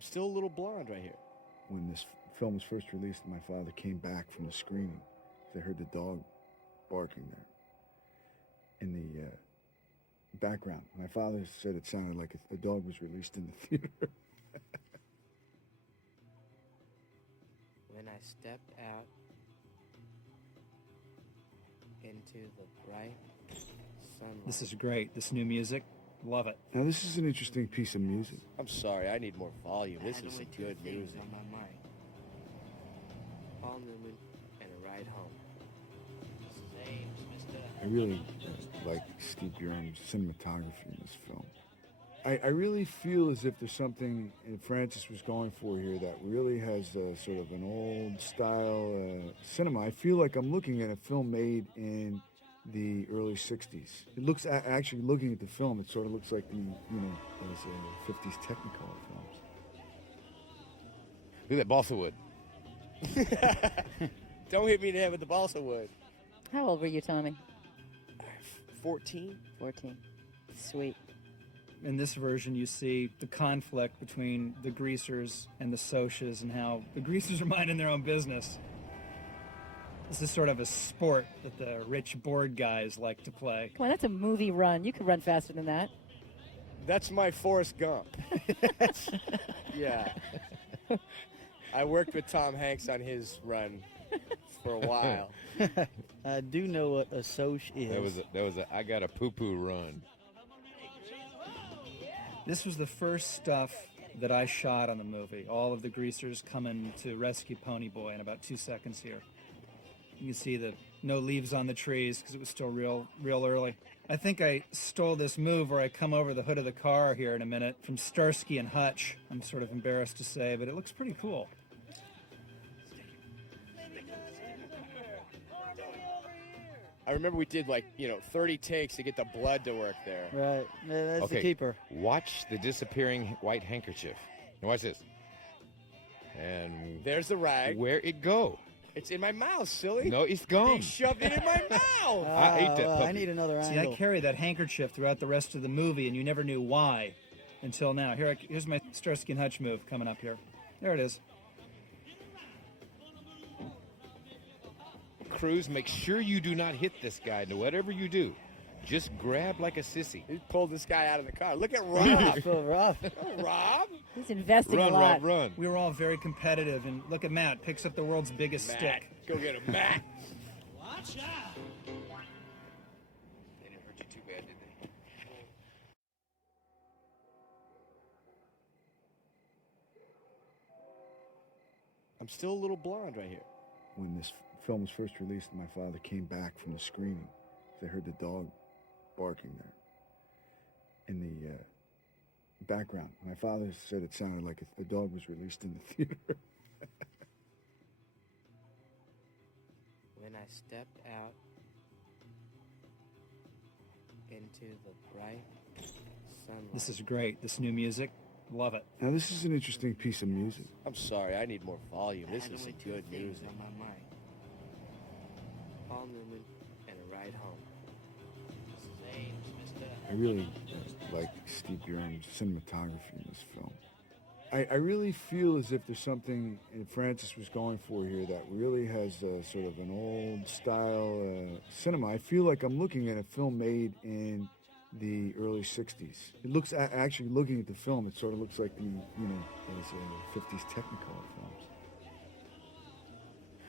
I'm still a little blonde right here. When this film was first released, my father came back from the screening. I heard the dog barking there in the background. My father said it sounded like a dog was released in the theater. When I stepped out into the bright sunlight. This is great. This new music, love it. Now, this is an interesting piece of music. I'm sorry, I need more volume. This is some good music. On my mind. Paul Newman and a ride home. This is Ames, Mr. I really like Steve Byrne's cinematography in this film. I really feel as if there's something Francis was going for here that really has sort of an old style cinema. I feel like I'm looking at a film made in the early 60s. It looks, actually looking at the film, it sort of looks like the, those 50s Technicolor films. Look at that balsa wood. Don't hit me in the head with the balsa wood. How old were you, Tommy? 14? 14. Sweet. In this version, you see the conflict between the greasers and the socias and how the greasers are minding their own business. This is sort of a sport that the rich bored guys like to play. Come on, that's a movie run. You could run faster than that. That's my Forrest Gump. Yeah. I worked with Tom Hanks on his run for a while. I do know what a soch is. That was a I got a poo-poo run. This was the first stuff that I shot on the movie. All of the greasers coming to rescue Ponyboy in about 2 seconds here. You can see the no leaves on the trees because it was still real early. I think I stole this move where I come over the hood of the car here in a minute from Starsky and Hutch. I'm sort of embarrassed to say, but it looks pretty cool. I remember we did 30 takes to get the blood to work there. Right. Yeah, that's the keeper. Watch the disappearing white handkerchief. Now watch this. And there's the rag. Where'd it go? It's in my mouth, silly. No, it's gone. He shoved it in my mouth. I ate that puppy. I need another angle. See, I carried that handkerchief throughout the rest of the movie, and you never knew why until now. Here's my Starsky and Hutch move coming up here. There it is. Cruz, make sure you do not hit this guy. No, whatever you do, just grab like a sissy. He pulled this guy out of the car. Look at Rob. Rob. Rob? He's investing a Run, lot. Rob, run. We were all very competitive, and look at Matt, picks up the world's biggest Matt. stick. Go get him, Matt. Watch out! They didn't hurt you too bad, did they? I'm still a little blonde right here. When this film was first released, my father came back from the screening. I heard the dog barking there in the background. My father said it sounded like a dog was released in the theater. When I stepped out into the bright sunlight. This is great. This new music, love it. Now, this is an interesting piece of music. I'm sorry, I need more volume. This is some good music. On my mind. Paul Newman and a ride home. This is Ames, Mr. I really like Steve Byrne's cinematography in this film. I really feel as if there's something Francis was going for here that really has sort of an old style cinema. I feel like I'm looking at a film made in the early 60s. It looks, actually looking at the film, it sort of looks like the, those 50s Technicolor films.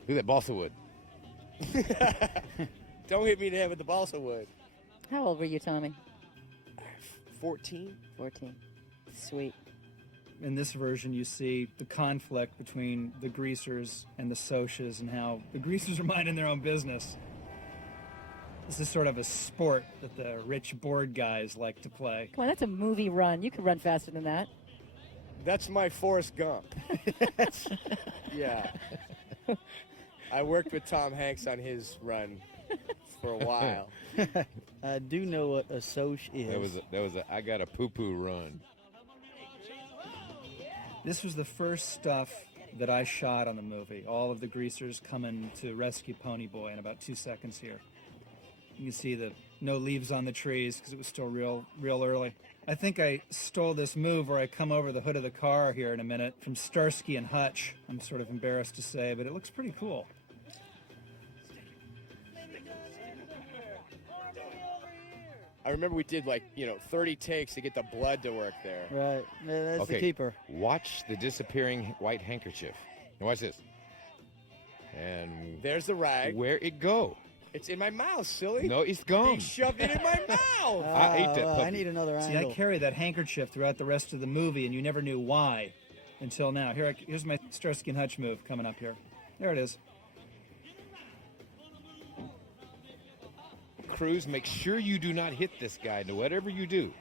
Look at that balsa wood. Don't hit me in the head with the balsa wood. How old were you, Tommy? 14? 14. Sweet. In this version, you see the conflict between the greasers and the socias and how the greasers are minding their own business. This is sort of a sport that the rich bored guys like to play. Come on, that's a movie run. You could run faster than that. That's my Forrest Gump. Yeah. I worked with Tom Hanks on his run for a while. I do know what a soch is. That was a I got a poo-poo run. This was the first stuff that I shot on the movie. All of the greasers coming to rescue Ponyboy in about 2 seconds here. You can see the no leaves on the trees because it was still real early. I think I stole this move where I come over the hood of the car here in a minute from Starsky and Hutch. I'm sort of embarrassed to say, but it looks pretty cool. I remember we did 30 takes to get the blood to work there. Right. Yeah, that's Okay, the keeper. watch the disappearing white handkerchief. Now watch this. And There's the rag. where'd it go? It's in my mouth, silly. No, it's gone. He shoved it in my mouth. I ate that I puppy. need another See, I angle. carry that handkerchief throughout the rest of the movie, and you never knew why until now. Here's my Starsky and Hutch move coming up here. There it is. Cruz, make sure you do not hit this guy. No, whatever you do,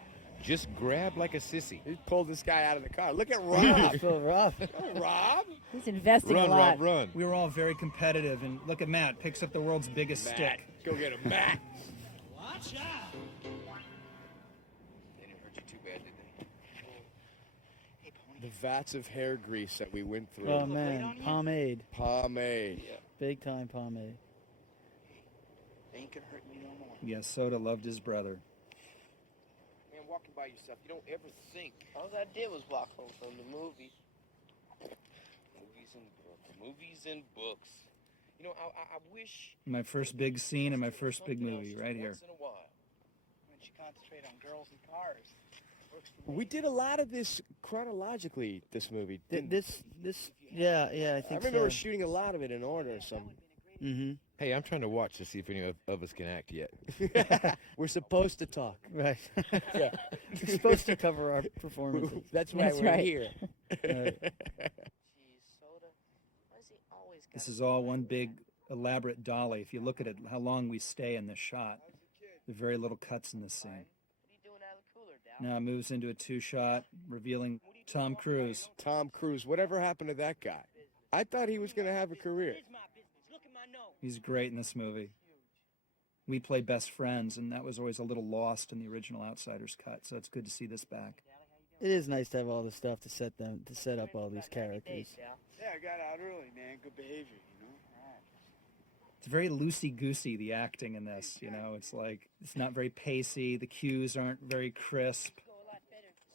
just grab like a sissy. He pulled this guy out of the car. Look at Rob. So rough. Rob? He's investing a Run, lot. Rob, run. We were all very competitive, and look at Matt, picks up the world's biggest Matt. stick. Go get him, Matt. Watch out! They didn't hurt you too bad, did they? The vats of hair grease that we went through. Oh man, pomade. Pomade. Big time pomade. Ain't gonna hurt you no more. Yes, Soda loved his brother. Man, walking by yourself, you don't ever think. All I did was walk home from the movie. Movies and books. You know, I wish. My first big scene and my first big movie right here. Once in a while. When you concentrate on girls and cars. We did a lot of this chronologically, this movie. didn't we? Yeah, I I think remember so. shooting a lot of it in order. Mm-hmm. Hey, I'm trying to watch to see if any of us can act yet. We're supposed to talk. Right. Yeah. We're supposed to cover our performances. That's why That's we're right. here. Right. Geez, Soda. Why does he always This gotta is all one big elaborate dolly. If you look at it, how long we stay in this shot. There's very little cuts in this scene. What are you doing out of the cooler, Dal? Now it moves into a two-shot, revealing Tom Cruise. Tom Cruise. Whatever happened to that guy? I thought he was going to have a career. Here's my business. Look at my nose. He's great in this movie. We play best friends, and that was always a little lost in the original Outsiders cut, so it's good to see this back. It is nice to have all this stuff to set up all these characters. Dal. Yeah, I got out early, man. Good behavior, you know? It's very loosey-goosey, the acting in this, you know. It's like, it's not very pacey. The cues aren't very crisp.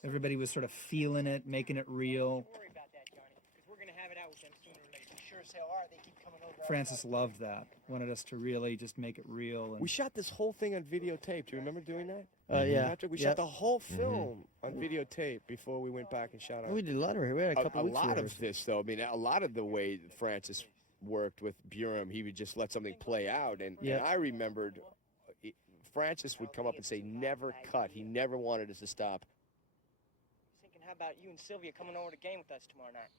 Everybody was sort of feeling it, making it real. Don't worry about that, Johnny, because we're gonna have it out with them sooner or later. Sure as hell are. They keep coming over. Francis loved that. Wanted us to really just make it real. And We shot this whole thing on videotape. Do you remember doing that? Yeah. Patrick, we Yep. shot the whole film on videotape before we went back and shot We it. did a lot of it. We had a couple A weeks lot of of this, though. I mean, a lot of the way Francis worked with Buram, he would just let something play out. And I remembered Francis would come up and say, never cut. He never wanted us to stop. Thinking, how about you and Sylvia coming over to game with us tomorrow night?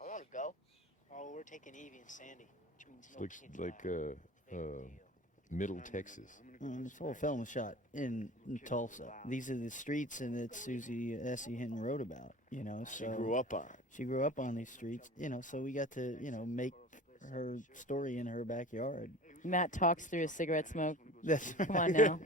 I want to go. Oh, we're taking Evie and Sandy, which means no Looks kids like allowed. Big deal. Middle Texas. This whole film was shot in Tulsa. These are the streets and that Susie Essie Hinton wrote about, you know. So She grew up on. She grew up on these streets, you know, so we got to, you know, make her story in her backyard. Matt talks through his cigarette smoke. That's Come on now.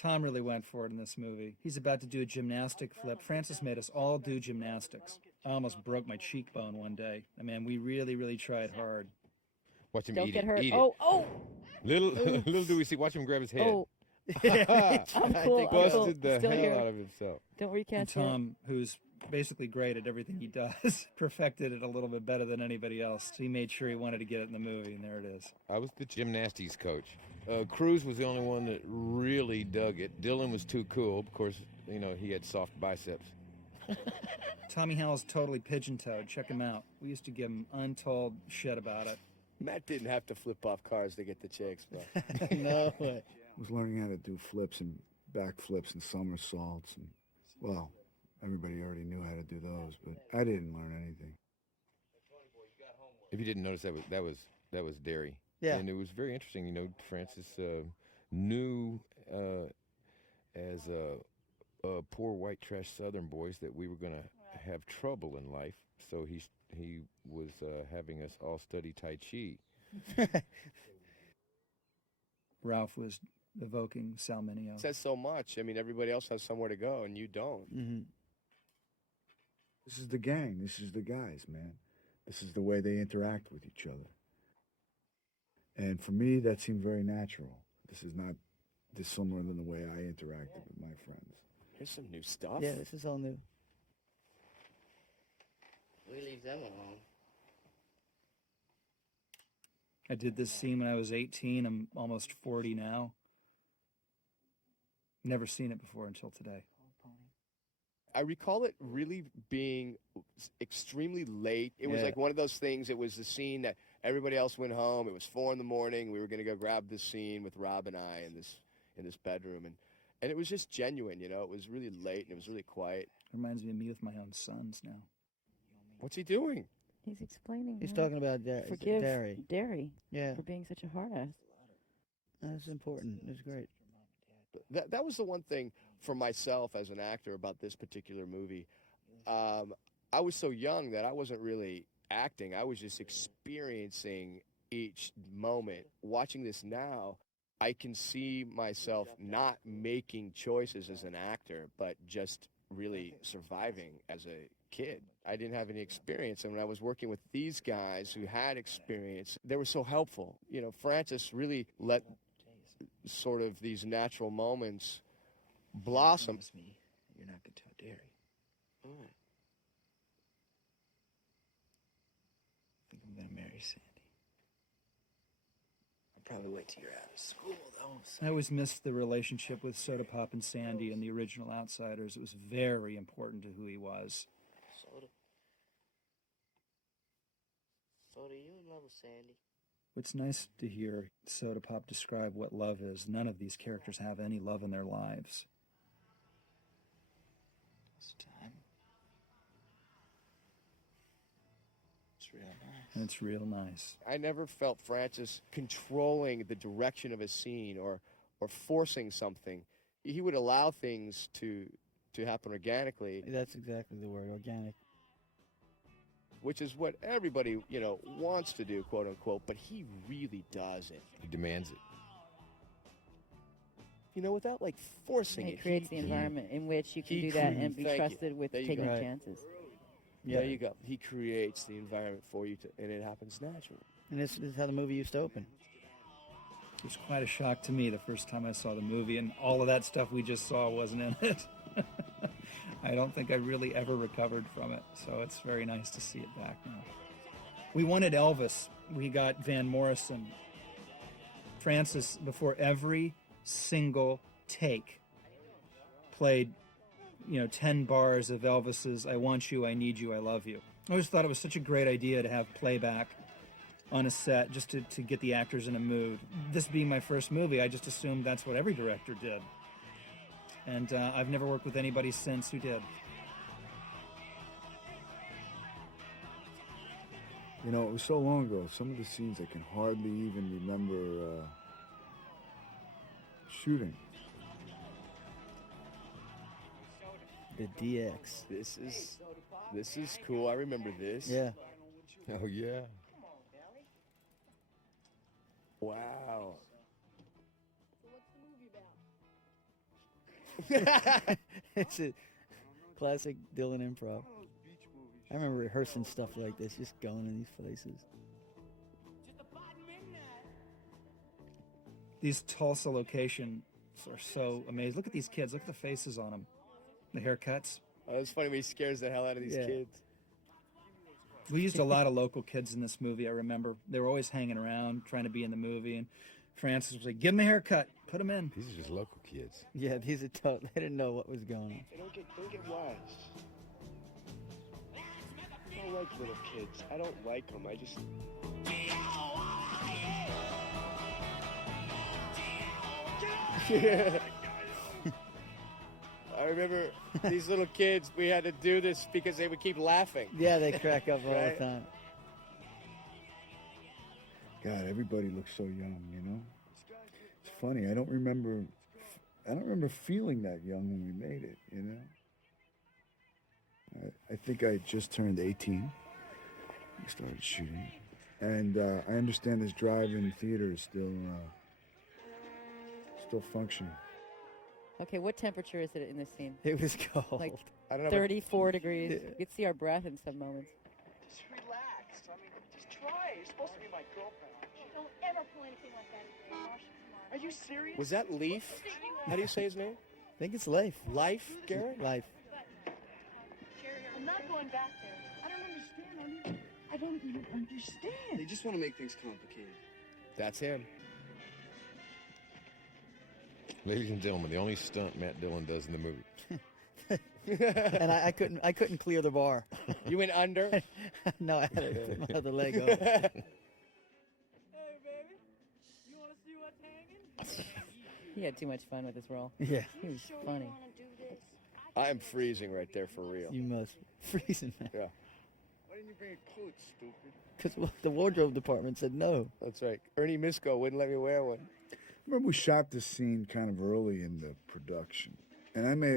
Tom really went for it in this movie. He's about to do a gymnastic flip. Francis made us all do gymnastics. I almost broke my cheekbone one day. I mean, we really, really tried hard. Watch him Don't eat get it. hurt. Eat Oh. it. Little do we see. Watch him grab his head. Oh. I'm cool. I'm cool. Busted the Still hell here. out of himself. Don't And recast it. Tom, who's basically great at everything he does, perfected it a little bit better than anybody else. So he made sure he wanted to get it in the movie, and there it is. I was the gymnastics coach. Cruz was the only one that really dug it. Dylan was too cool. Of course, you know, he had soft biceps. Tommy Howell's totally pigeon-toed. Check him out. We used to give him untold shit about it. Matt didn't have to flip off cars to get the chicks, bro. no way. I was learning how to do flips and backflips and somersaults, and well, everybody already knew how to do those, but I didn't learn anything. If you didn't notice, that was Derry. Yeah. And it was very interesting. You know, Francis knew as poor white trash Southern boys that we were going to have trouble in life. So he was having us all study Tai Chi. Ralph was evoking Sal Mineo. It says so much. I mean, everybody else has somewhere to go, and you don't. Mm-hmm. This is the gang. This is the guys, man. This is the way they interact with each other. And for me, that seemed very natural. This is not dissimilar than the way I interacted with my friends. Here's some new stuff. Yeah, this is all new. We leave them alone. I did this scene when I was 18. I'm almost 40 now. Never seen it before until today. I recall it really being extremely late. It was Yeah. like one of those things. It was the scene that everybody else went home. It was 4 a.m. We were going to go grab this scene with Rob and I in this bedroom, and it was just genuine. It was really late and it was really quiet. Reminds me of me with my own sons now. What's he doing? He's explaining. He's how talking about forgive Derry. Yeah, for being such a hard ass. that's important. It's great. That was the one thing for myself as an actor about this particular movie. I was so young that I wasn't really acting. I was just experiencing each moment. Watching this now, I can see myself not making choices as an actor, but just really surviving as a kid. I didn't have any experience, and when I was working with these guys who had experience, they were so helpful. Francis really let sort of these natural moments blossom. Promise me you're not going to tell Derry. All right. I think I'm going to marry Sandy. I'll probably wait till you're out of school, though. So I always missed the relationship with Soda Pop and Sandy in the original Outsiders. It was very important to who he was. Soda, you in love with Sandy? It's nice to hear Soda Pop describe what love is. None of these characters have any love in their lives. this time, it's real nice. And it's real nice. I never felt Francis controlling the direction of a scene or forcing something. He would allow things to happen organically, That's exactly the word, organic. which is what everybody, wants to do, quote unquote, but he really does it. He demands it. Without like forcing And it. it creates the environment in which you can do that and be thank you. trusted with There you taking go. Right. chances. There you go. He creates the environment for you, and it happens naturally. And this is how the movie used to open. It was quite a shock to me the first time I saw the movie, and all of that stuff we just saw wasn't in it. I don't think I really ever recovered from it, so it's very nice to see it back now. We wanted Elvis. We got Van Morrison. Francis, before every single take, played 10 bars of Elvis's I Want You, I Need You, I Love You. I always thought it was such a great idea to have playback on a set just to get the actors in a mood. This being my first movie, I just assumed that's what every director did. And I've never worked with anybody since who did. It was so long ago. Some of the scenes I can hardly even remember shooting. The DX. This is cool. I remember this. Yeah. Oh, yeah. Wow. It's a classic Dylan improv. I remember rehearsing stuff like this, just going in these places. These Tulsa locations are so amazing. Look at these kids. Look at the faces on them. The haircuts. Oh, it's funny when he scares the hell out of these Yeah. kids. We used a lot of local kids in this movie, I remember. They were always hanging around, trying to be in the movie. And Francis was like, give them a haircut. Put them in. These are just local kids. Yeah, these are tough. They didn't know what was going on. Hey, don't get wise. I don't like little kids. I don't like them. I just... I remember these little kids, we had to do this because they would keep laughing. Yeah, they crack up all Right? the time. God, everybody looks so young, It's funny. I don't remember feeling that young when we made it, I think I just turned 18. We started shooting. And I understand this drive-in theater is still functioning. Okay, what temperature is it in this scene? It was cold. Like I don't know. 34 degrees. You could see our breath in some moments. Just relax. I mean, just try. You're supposed to be my girlfriend. Don't ever pull anything like that again, Marcia. Come on. Are you serious? Was that Leaf? How do you say his name? I think it's Life. Life, Garrett? Life. I'm not going back there. I don't understand. I don't even understand. They just want to make things complicated. That's him. Ladies and gentlemen, the only stunt Matt Dillon does in the movie. And I couldn't clear the bar. You went under? No, I had to put my other leg on. Hey, baby. You want to see what's hanging? He had too much fun with this role. Yeah, He was funny. I'm freezing right there for real. you must. Freezing, man. Yeah, Why didn't you bring a coat, stupid? Because the wardrobe department said no. that's right. Ernie Misco wouldn't let me wear one. Remember, we shot this scene kind of early in the production, and I may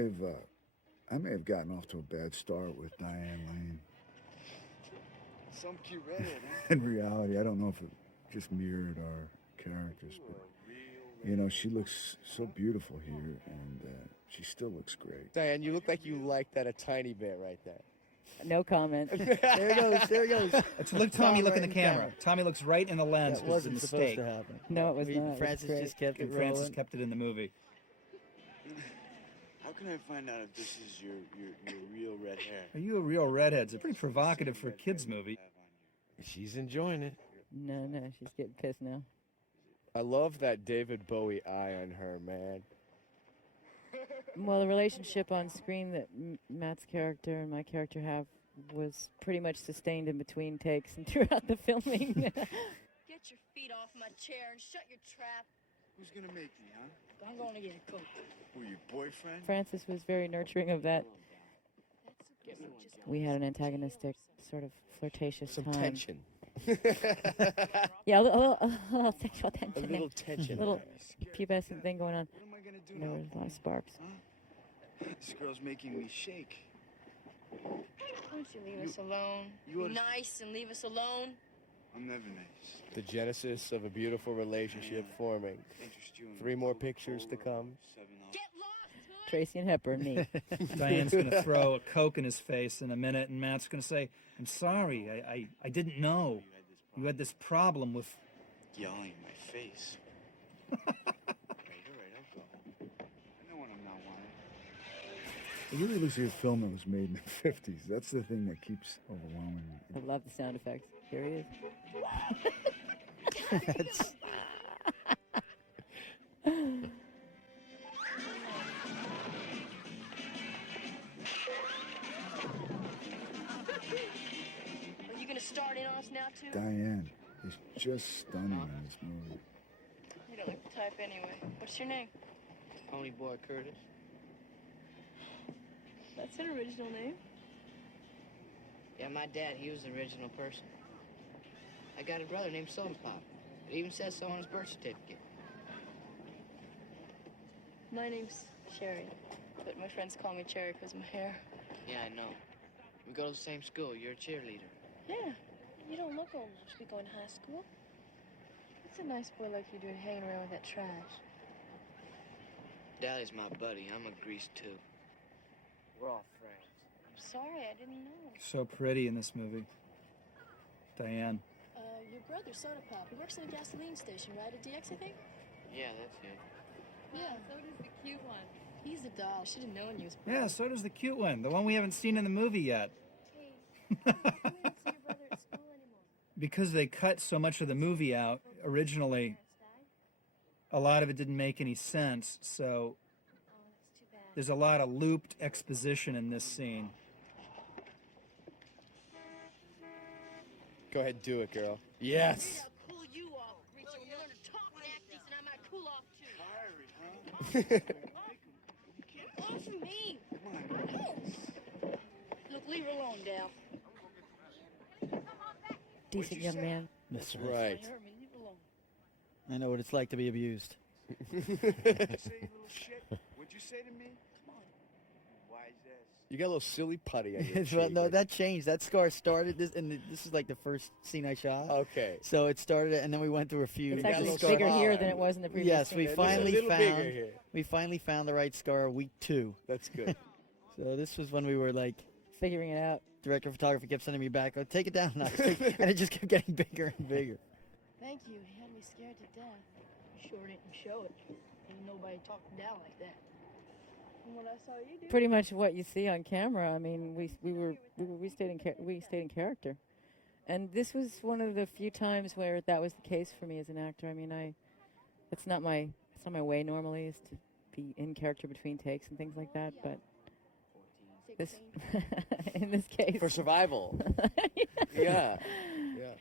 have gotten off to a bad start with Diane Lane. Some cute redhead, huh? In reality, I don't know if it just mirrored our characters, but you know, she looks so beautiful here, and she still looks great. Diane, you look like you liked that a tiny bit right there. No comment. There he goes. There he goes. Look, Tommy, look in the Right in camera. camera. Tommy looks right in the lens. That 'cause it's a wasn't supposed mistake. to happen. No, it was not. It was Francis great. just kept it And Francis rolling. kept it in the movie. How can I find out if this is your real red hair? Are you a real redhead? It's pretty provocative for a kid's movie. She's enjoying it. No, she's getting pissed now. I love that David Bowie eye on her, man. Well, the relationship on screen that Matt's character and my character have was pretty much sustained in between takes and throughout the filming. Get your feet off my chair and shut your trap. Who's gonna make me, huh? I'm going to get a coat. Who, your boyfriend? Francis was very nurturing of that. We had an antagonistic, sort of flirtatious Some time. tension. Yeah, a little sexual A tension. little there. tension. Little pubescent thing going on. What am I gonna do There now? was a lot of sparks. This girl's making me shake. Why don't you leave us alone? you Be oughta- nice and leave us alone. I'm never nice. The genesis of a beautiful relationship forming. Interest you in 3 more pictures to come. Get lost, Hood! Tracy and Hepburn, neat. Diane's going to throw a Coke in his face in a minute, and Matt's going to say, I'm sorry, I didn't know. You had this problem with... Yelling in my face. all right, I'll go. I know when I'm not wanted. It really looks like a film that was made in the 50s. That's the thing that keeps overwhelming me. I love the sound effects. Here he is. That's- Are you going to start in on us now, too? Diane is just stunning in this movie. You don't look the type anyway. What's your name? Pony Boy Curtis. That's an original name. Yeah, my dad, he was the original person. I got a brother named Soda Pop. It even says so on his birth certificate. My name's Cherry, but my friends call me Cherry because of my hair. Yeah, I know. We go to the same school. You're a cheerleader. Yeah, you don't look old enough to be going to high school. What's a nice boy like you doing hanging around with that trash? Daddy's my buddy. I'm a grease, too. We're all friends. I'm sorry, I didn't know. So pretty in this movie. Diane. Your brother, Soda Pop, he works in a gasoline station, right? At DX, I think? Yeah, that's it. Yeah. So does the cute one. He's a doll. Should have known you was Yeah, so does the cute one, the one we haven't seen in the movie yet. Hey, why don't see your brother at school anymore? Because they cut so much of the movie out originally, a lot of it didn't make any sense, so Oh, that's too bad. there's a lot of looped exposition in this scene. Go ahead, do it, girl. Yes. I'll cool you off, Greaser. When you learn to talk and act decent, I might cool off, too. Get off of me! Look, leave her alone, Dal. Decent young man. That's Right. Hurt me, leave her alone. I know what it's like to be abused. What'd you say, you little shit? What'd you say to me? Come on. Wise ass. You got a little silly putty on your Well, cheek. no, that changed. That scar started this, and this is like the first scene I shot. Okay. So it started, and then we went through a few. It's got a actually little bigger scar. here than it was in the previous Yes, scene. we It's a finally little bigger found. here. We finally found the right scar week 2. That's good. So this was when we were like, Figuring it out. director of photography kept sending me back, like, take it down, and it just kept getting bigger and bigger. Thank you. He had me scared to death. You sure didn't show it. Ain't nobody talking down like that. From what I saw you do. Pretty much what you see on camera. I mean, we stayed in character, and this was one of the few times where that was the case for me as an actor. I mean, it's not my way normally is to be in character between takes and things like that, but this in this case For survival. yeah.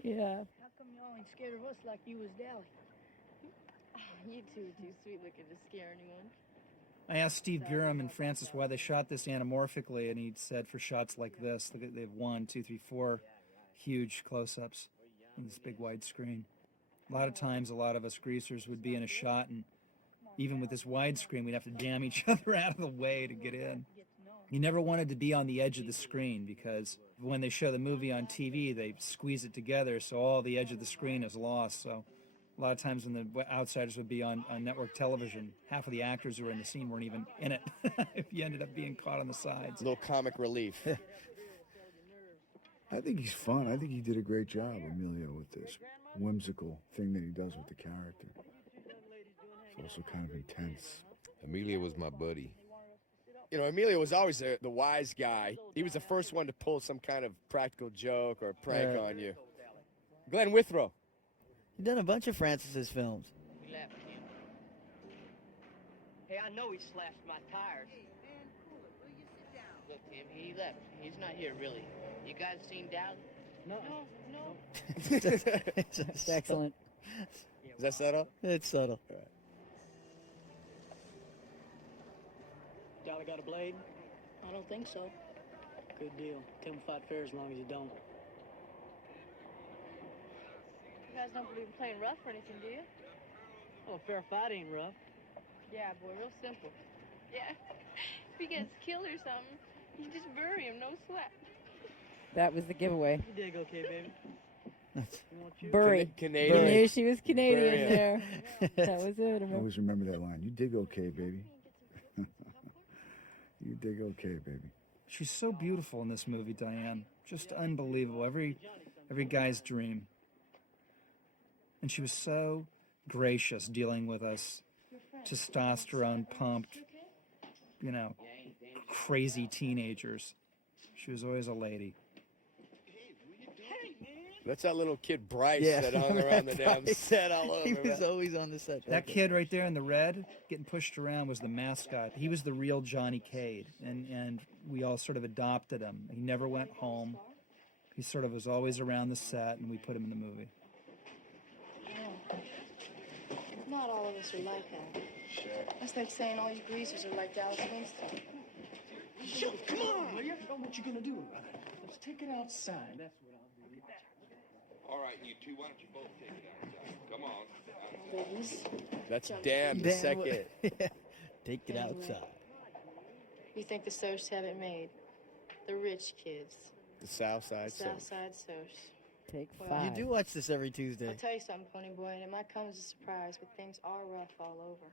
Yeah. How come y'all ain't scared of us like you was Dally? You two are too sweet looking to scare anyone. I asked Steve Burum and Francis why they shot this anamorphically, and he said for shots like this, they have 1, 2, 3, 4 huge close-ups on this big wide screen. A lot of times, a lot of us greasers would be in a shot, and even with this widescreen, we'd have to jam each other out of the way to get in. You never wanted to be on the edge of the screen because when they show the movie on TV, they squeeze it together, so all the edge of the screen is lost. So a lot of times when the outsiders would be on network television, half of the actors who were in the scene weren't even in it if you ended up being caught on the sides. A little comic relief. I think he's fun. I think he did a great job, Emilio, with this whimsical thing that he does with the character. It's also kind of intense. Amelia was my buddy. You know, Emilio was always the wise guy. He was the first one to pull some kind of practical joke or prank on you. Glenn Withrow. He's done a bunch of Francis's films. We left him. Hey, I know he slashed my tires. Look, Tim, he left. He's not here, really. You guys seen Dally? No. It's excellent. Is that subtle? It's subtle. Dolly got a blade? I don't think so. Good deal. Tell him to fight fair as long as you don't. You guys don't believe in playing rough or anything, do you? Oh, a fair fight ain't rough. Yeah, boy, real simple. Yeah. If he gets killed or something, you just bury him, no sweat. That was the giveaway. You did okay, baby. You want you? Bury. Canadian. You knew she was Canadian Bury. there. That was it. I I remember. always remember that line. You dig okay, baby. You dig okay, baby. She's so beautiful in this movie, Diane. Just unbelievable. Every guy's dream. And she was so gracious dealing with us testosterone pumped, crazy teenagers. She was always a lady. That's that little kid Bryce Yeah. that hung around the damn set all over. He was always on the set. That kid right there in the red, getting pushed around, was the mascot. He was the real Johnny Cade, and we all sort of adopted him. He never went home. He sort of was always around the set, and we put him in the movie. Not all of us are like that. Sure. That's like saying all you greasers are like Dallas Winston. Come on, Leah. What you gonna do about it? Let's take it outside. That's what I'll do. All right, you two, why don't you both take it outside? Come on. Babies. That's Dan the second. Take it outside. You think the Socs have it made? The rich kids. The South Side. Southside Socs. Take Well, 5. You do watch this every Tuesday. I'll tell you something, Pony Boy, and it might come as a surprise, but things are rough all over.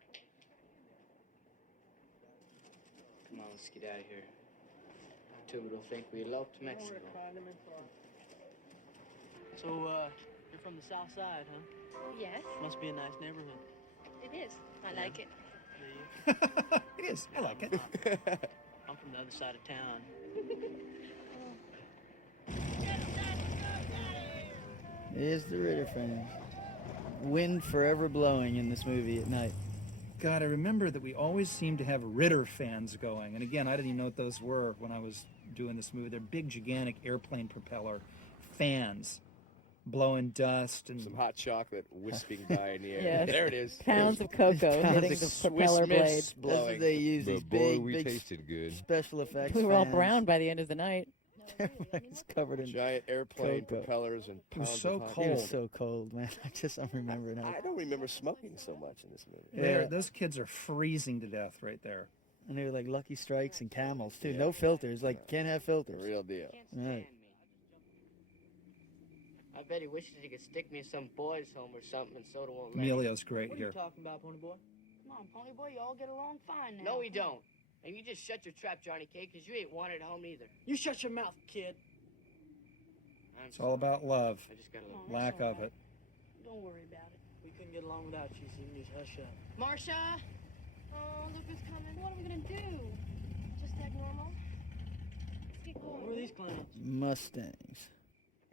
Come on, let's get out of here. Tuba will think we eloped to Mexico. So, you're from the south side, huh? Yes, Must be a nice neighborhood. it is. I like it. Do you? It is. I like it. I'm from the other side of town. Here's the Ritter fans. Wind forever blowing in this movie at night. God, I remember that we always seemed to have Ritter fans going. And again, I didn't even know what those were when I was doing this movie. They're big, gigantic airplane propeller fans blowing dust and Some hot chocolate wisping by in the air. Yes. There it is. Pounds of cocoa hitting the Swiss propeller Miss blade. That's what blowing. they use. These But boy, big, we big tasted good. special effects. We were all fans. brown by the end of the night. Everybody's covered in. Giant airplane Cocoa. propellers and It was pounds so of hot It cold. was so cold, man. I'm remembering how. I don't remember smoking so much in this movie. They're- Yeah. Those kids are freezing to death right there. And they were like Lucky Strikes and Camels too. Yeah. No filters. Like can't have The filters. real deal. Can't stand Right. me. I bet he wishes he could stick me in some boys' home or something, and Soda won't let him. Emilio's great What are you here. talking about, Pony Boy? Come on, Pony Boy, you all get along fine now. No, we don't. And you just shut your trap, Johnny K, because you ain't wanted home either. You shut your mouth, kid. I'm It's all about love, I just got a Come little. on, lack that's all of right. it. Don't worry about it. We couldn't get along without you, so you can just hush up. Marsha! Oh, Luca's coming. What are we gonna do? Just act normal? Let's get going. Who are these clowns? Mustangs.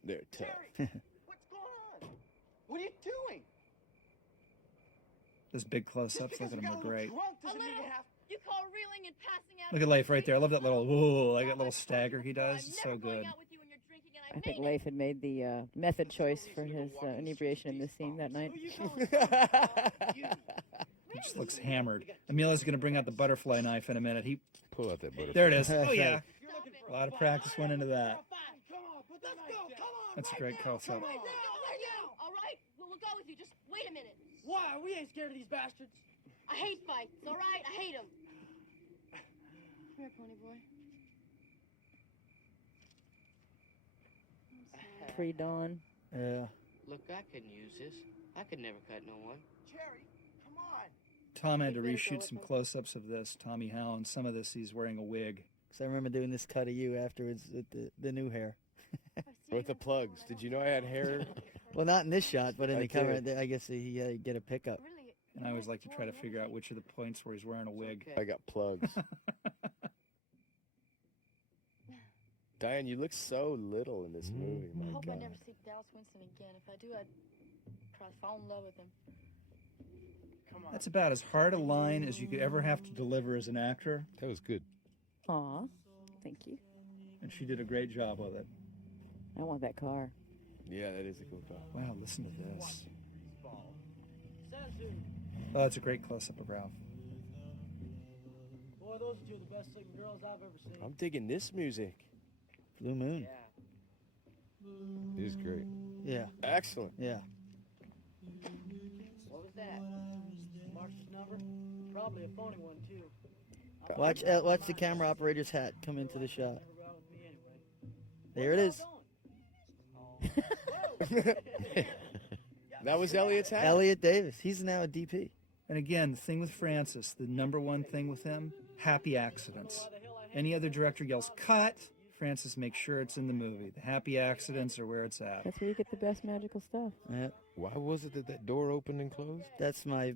They're tough. What's going on? What are you doing? Those big close-ups, look at them, are great. You call reeling and passing out. Look at Leif right there. I love that little, whoa, like that little stagger he does. It's so good. I think Leif had made the method choice for his inebriation in this scene that night. He just looks hammered. Amelia's going to bring out the butterfly knife in a minute. He Pull out that butterfly. There it is. Oh, yeah. A lot of practice went into that. That's a great close-up. All right? We'll go with you. Just wait a minute. Why? We ain't scared of these bastards. I hate fights, all right? I hate them. Come here, pony boy. Pre-dawn. Yeah. Look, I couldn't use this. I could never cut no one. Jerry, come on. Tom had to reshoot some close-ups of this, Tommy Howe, and some of this he's wearing a wig. Because I remember doing this cut of you afterwards with the new hair. With the plugs. Did you know I had hair? Well, not in this shot, but in I the camera, did. I guess he had to get a pickup. And I always like to try to figure out which of the points where he's wearing a wig. I got plugs. Diane, you look so little in this movie. I My hope I God. never see Dallas Winston again. If I do, I'd try to fall in love with him. That's about as hard a line as you could ever have to deliver as an actor. That was good. Aw, thank you. And she did a great job with it. I want that car. Yeah, that is a cool car. Wow, listen to this. Oh, that's a great close-up of Ralph. Boy, those are two of the best looking girls I've ever seen. I'm digging this music. Blue Moon. It is great. Yeah. Excellent. Yeah. What was that? Marsh's number? Probably a phony one, too. Watch the camera operator's hat come into the shot. There it is. That was Elliot's hat? Elliot Davis. He's now a DP. And again, the thing with Francis, the number one thing with him, happy accidents. Any other director yells, cut, Francis makes sure it's in the movie. The happy accidents are where it's at. That's where you get the best magical stuff. Yeah. Why was it that door opened and closed? That's my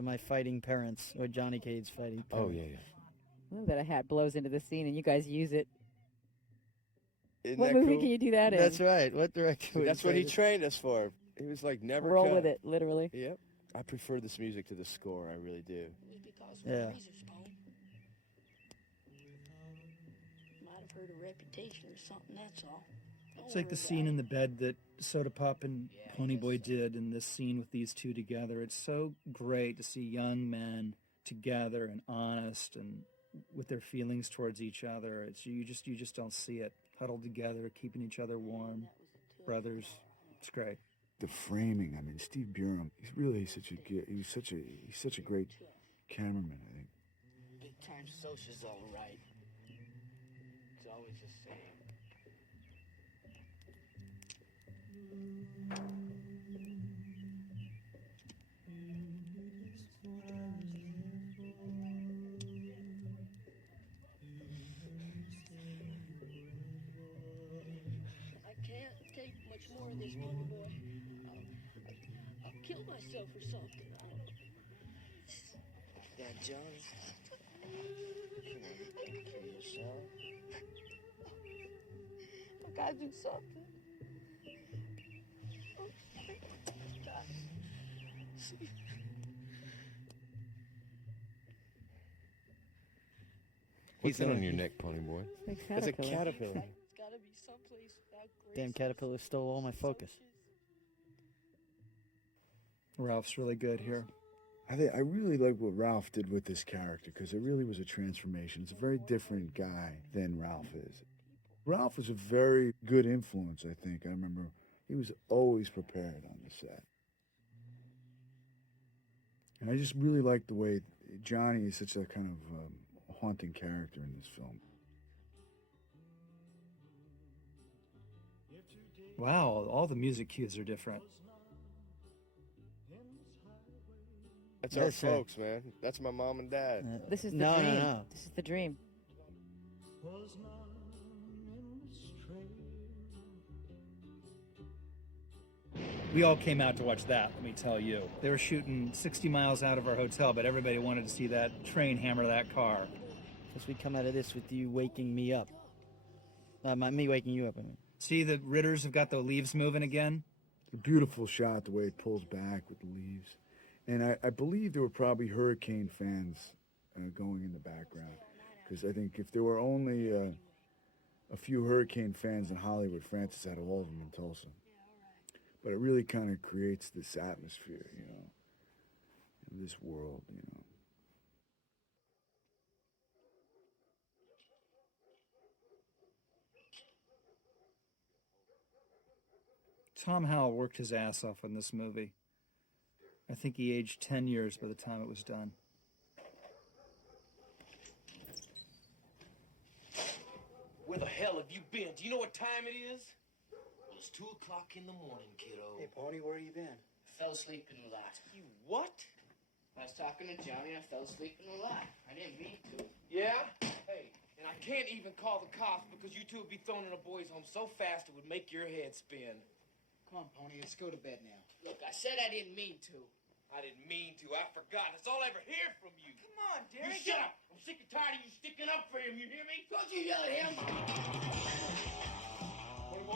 my fighting parents, or Johnny Cade's fighting parents. Oh, yeah. I love that a hat blows into the scene and you guys use it. Isn't What that movie cool? can you do that in? That's right. What director? would That's you what he say trained us for. He was like, never Roll cut. with it, literally. Yep. I prefer this music to the score. I really do. Yeah. Might have heard a reputation or something, that's all. It's like the scene in the bed that Soda Pop and Ponyboy did, and this scene with these two together. It's so great to see young men together and honest and with their feelings towards each other. It's you just don't see it. Huddled together, keeping each other warm, brothers. It's great. The framing. I mean, Steve Burham. He's such a great cameraman. I think. Big time social's all right. It's always the same. I can't take much more of this, pony boy. I'll kill myself or something. Yeah, Johnny. Kill yourself. I gotta do something. What's that on your neck, Pony Boy? It's a caterpillar. It's gotta be someplace without grace. Damn caterpillar stole all my focus. Ralph's really good here. I really like what Ralph did with this character because it really was a transformation. It's a very different guy than Ralph is. Ralph was a very good influence, I think. I remember he was always prepared on the set. And I just really like the way Johnny is such a kind of haunting character in this film. Wow, all the music cues are different. That's our That's right. folks, man. That's my mom and dad. This is the No, no, dream. no. This is the dream. We all came out to watch that, let me tell you. They were shooting 60 miles out of our hotel, but everybody wanted to see that train hammer that car. Guess we come out of this with you waking me up. Me waking you up, I mean. See, the Ritters have got the leaves moving again. A beautiful shot, the way it pulls back with the leaves. And I believe there were probably Hurricane fans going in the background. Because I think if there were only a few Hurricane fans in Hollywood, Francis had all of them in Tulsa. But it really kind of creates this atmosphere, you know, in this world, you know. Tom Howell worked his ass off on this movie. I think he aged 10 years by the time it was done. Where the hell have you been? Do you know what time it is? Well, it's 2 o'clock in the morning, kiddo. Hey, Pony, where you been? I fell asleep in the lot. You what? I was talking to Johnny and I fell asleep in the lot. I didn't mean to. Yeah? Hey, and I can't even call the cops because you two would be thrown in a boys' home so fast it would make your head spin. Come on, Pony, let's go to bed now. Look, I said I didn't mean to. I didn't mean to. I forgot. That's all I ever hear from you. Come on, You Derek. shut up. I'm sick and tired of you sticking up for him. You hear me? Don't you yell at him.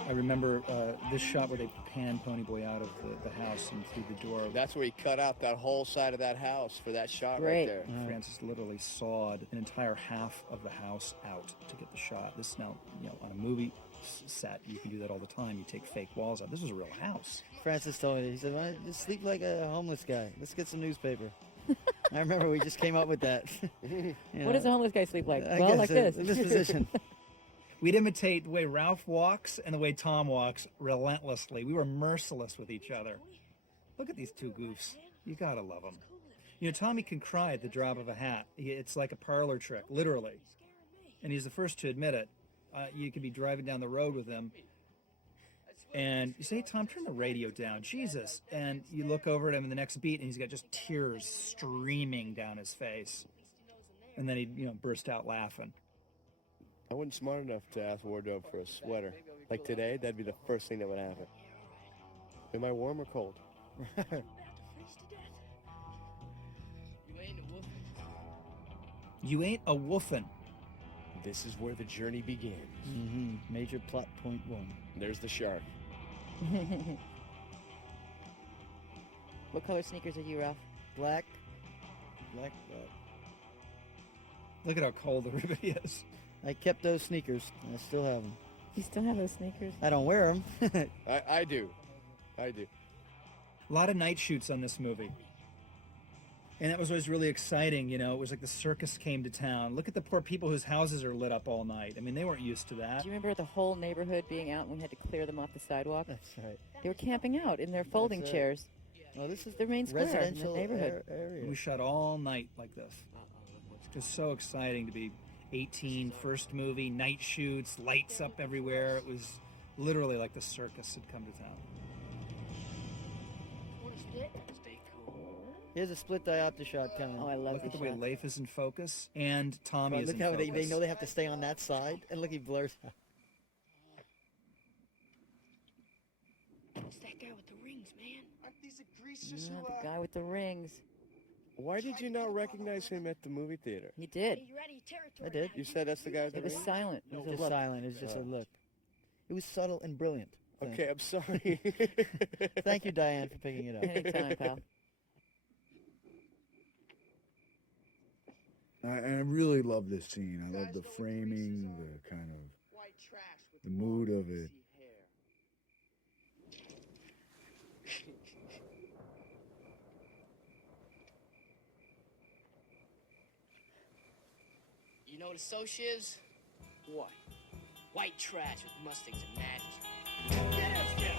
I remember this shot where they pan Ponyboy out of the house and through the door. That's where he cut out that whole side of that house for that shot Great. right there. Francis literally sawed an entire half of the house out to get the shot. This now, you know, on a movie set, you can do that all the time. You take fake walls out. This was a real house. Francis told me, he said, "Why don't you just sleep like a homeless guy? Let's get some newspaper." I remember we just came up with that. You What does a know, homeless guy sleep like? I Well, guess like in this this. position. We'd imitate the way Ralph walks and the way Tom walks relentlessly. We were merciless with each other. Look at these two goofs. You gotta love them. You know, Tommy can cry at the drop of a hat. It's like a parlor trick, literally. And he's the first to admit it. You could be driving down the road with him, and you say, "Hey, Tom, turn the radio down, Jesus." And you look over at him in the next beat, and he's got just tears streaming down his face. And then he'd, you know, burst out laughing. I wasn't smart enough to ask Wardrobe for a sweater. Like today, that'd be the first thing that would happen. Am I warm or cold? You ain't a wolf. You ain't a woofin'. This is where the journey begins. Major plot point 1. There's the shark. What color sneakers are you, Ralph? Black. Look at how cold everybody is. I kept those sneakers, and I still have them. You still have those sneakers? I don't wear them. I do. I do. A lot of night shoots on this movie. And that was always really exciting, you know. It was like the circus came to town. Look at the poor people whose houses are lit up all night. I mean, they weren't used to that. Do you remember the whole neighborhood being out and we had to clear them off the sidewalk? That's right. They were camping out in their folding That's chairs. Oh, this is The main square in the residential neighborhood. area. We shot all night like this. It's just so exciting to be 18, first movie, night shoots, lights up everywhere. It was literally like the circus had come to town. Want to split? Stay cool. Here's a split diopter shot coming. Oh, I love Look at these the way shots. Leif is in focus and Tommy is Look in how focus. they know they have to stay on that side, and look, he blurs out. It's that guy with the rings, man. Aren't these the greasers Yeah, who, the guy with the rings. Why did you not recognize him at the movie theater? He did. You're out of your territory. I did. You said that's the guy with the It was ring? silent. It was a Just look. silent. It was just a look. It was subtle and brilliant. Okay, I'm sorry. Thank you, Diane, for picking it up. Anytime, pal. And I really love this scene. I love the framing, the kind of White trash with the mood of it. hair. You know what a Soch is? What? White trash with mustangs and matches. Get him, Skip!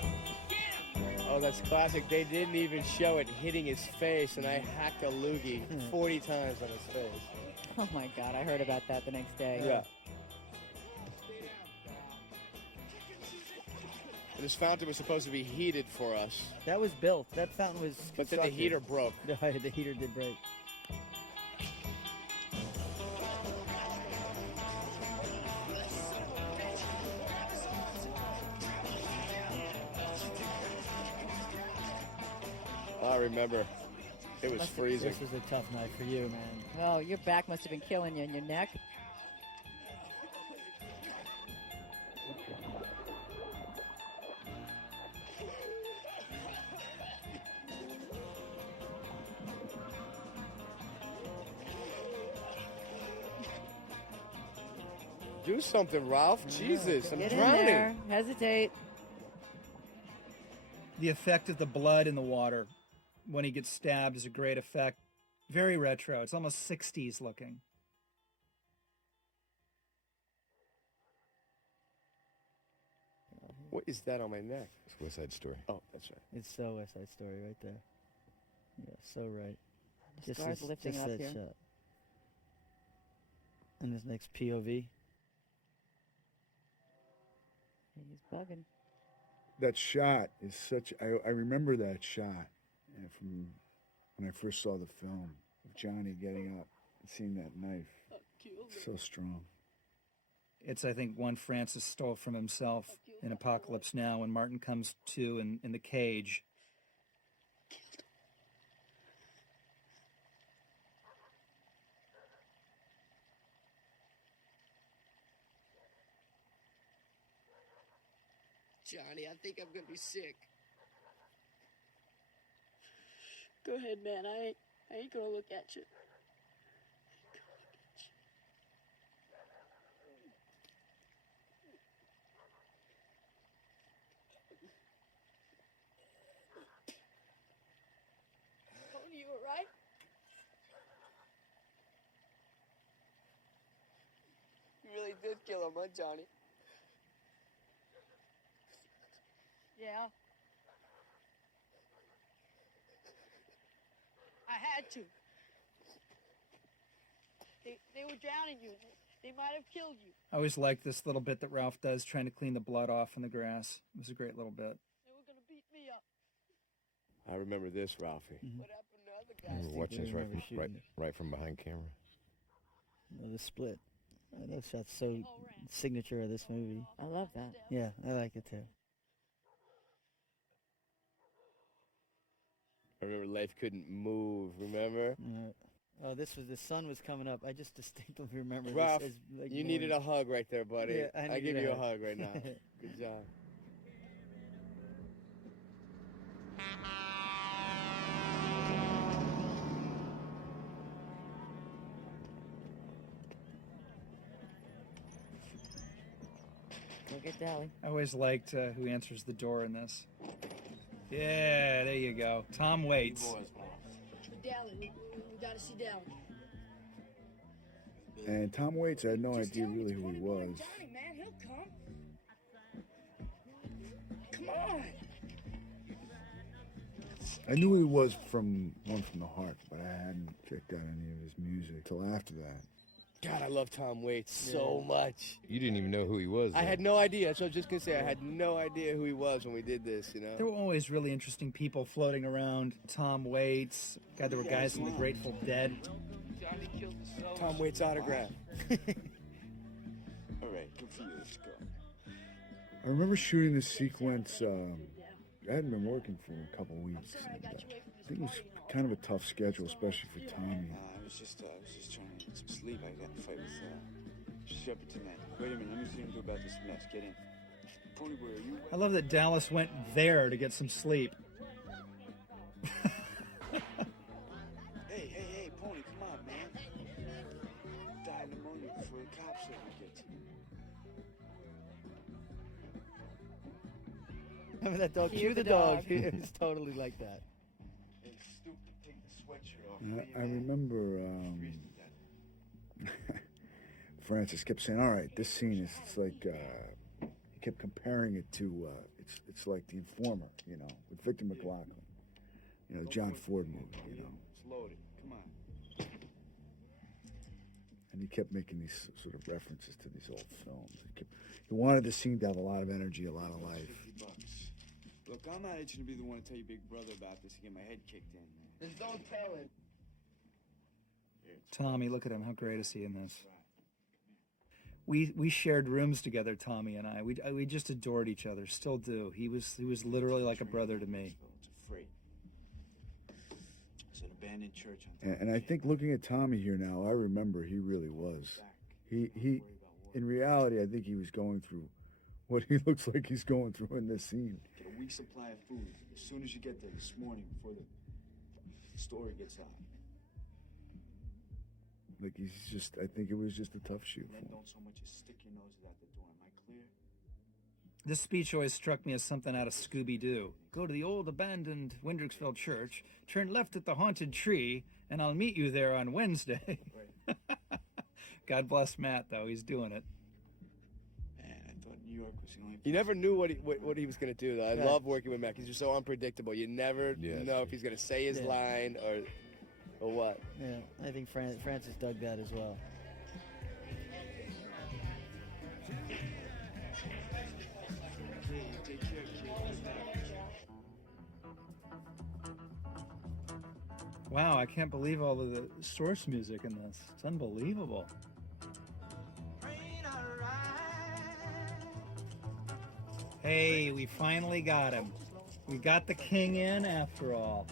Get him! Oh, that's classic. They didn't even show it hitting his face, and I hacked a loogie 40 times on his face. Oh my God, I heard about that the next day. Yeah. And this fountain was supposed to be heated for us, That was built. That fountain was but then the constructed. heater broke. The heater did break. I remember. It was freezing. This was a tough night for you, man. Oh, your back must have been killing you, and your neck. Do something, Ralph. Jesus, I'm Get drowning. in there. Hesitate. The effect of the blood in the water when he gets stabbed is a great effect. Very retro. It's almost 60s looking. What is that on my neck? It's West Side Story. Oh, that's right. It's so West Side Story right there. Yeah, so right. The star's lifting just up that here. shot. And this next POV. He's bugging. That shot is such. I remember that shot from when I first saw the film of Johnny getting up and seeing that knife. So strong. It's, I think, one Francis stole from himself in Apocalypse Now when Martin comes to in the cage. Johnny, I think I'm gonna be sick. Go ahead, man. I ain't gonna look at you. Tony, you alright? You really did kill him, huh, Johnny? Yeah. I had to. They were drowning you. They might have killed you. I always liked this little bit that Ralph does, trying to clean the blood off in the grass. It was a great little bit. They were gonna beat me up. I remember this, Ralphie. What happened to other I guys? remember watching this remember shooting right from behind camera. The split. That shot's so signature of this movie. I love that. Yeah, I like it too. I remember life couldn't move, remember? Oh, the sun was coming up. I just distinctly remember Ralph, this. As, like, you needed a hug right there, buddy. Yeah, I I give needed you a a hug. hug right now. Good job. Go get Dally. I always liked who answers the door in this. Yeah, there you go. Tom Waits. Dally, we gotta see Dally. And Tom Waits, I had no idea really who he was. Johnny, man, he'll come. Come on. I knew he was from One from the Heart, but I hadn't checked out any of his music till after that. God, I love Tom Waits so much. You didn't even know who he was. I though. had no idea. That's what I was just going to say. I had no idea who he was when we did this, you know? There were always really interesting people floating around. Tom Waits. God, there were guys from the Grateful Dead. Johnny killed the soul. Tom Waits' autograph. All right, good for you. Let's go. I remember shooting this sequence. I hadn't been working for a couple weeks. And, I think it was kind of a tough schedule, especially for Tommy. I was just trying to get some sleep. I got in a fight with Shepard tonight. Wait a minute, let me see him do about this mess. Get in. Ponyboy, are you? I love that Dallas went there to get some sleep. Hey, Pony, come on, man. Die of pneumonia before the cops ever get to you. Remember that dog? Cue Cue the the dog. dog. It's totally like that. Hey, stupid, take the sweatshirt off. And I remember Francis kept saying, "All right, this scene is it's like." He kept comparing it to it's like The Informer, you know, with Victor McLaglen, you know, John Ford movie, you know. It's loaded. Come on. And he kept making these sort of references to these old films. He wanted the scene to have a lot of energy, a lot of life. $50. Look, I'm not itching to be the one to tell your big brother about this and get my head kicked in, man. Then don't tell him. Tommy, look at him. How great is he in this? We shared rooms together, Tommy and I. We just adored each other. Still do. He was literally like a brother to me. It's a freight. abandoned church on And I think looking at Tommy here now, I remember he really was. He, in reality, I think he was going through what he looks like he's going through in this scene. Get a week's supply of food as soon as you get there this morning before the story gets out. Like he's just, I think it was just a tough shoot And for then him. don't so much as stick your noses out the door. Am I clear? This speech always struck me as something out of Scooby-Doo. Go to the old abandoned Windrixville church, turn left at the haunted tree, and I'll meet you there on Wednesday. God bless Matt, though. He's doing it. Man, I thought New York was the only. You never knew what he was going to do, though. I love working with Mac. He's just so unpredictable. You never know if he's going to say his line or what. Yeah, I think Francis dug that as well. Wow, I can't believe all of the source music in this. It's unbelievable. Hey, we finally got him. We got the king in after all.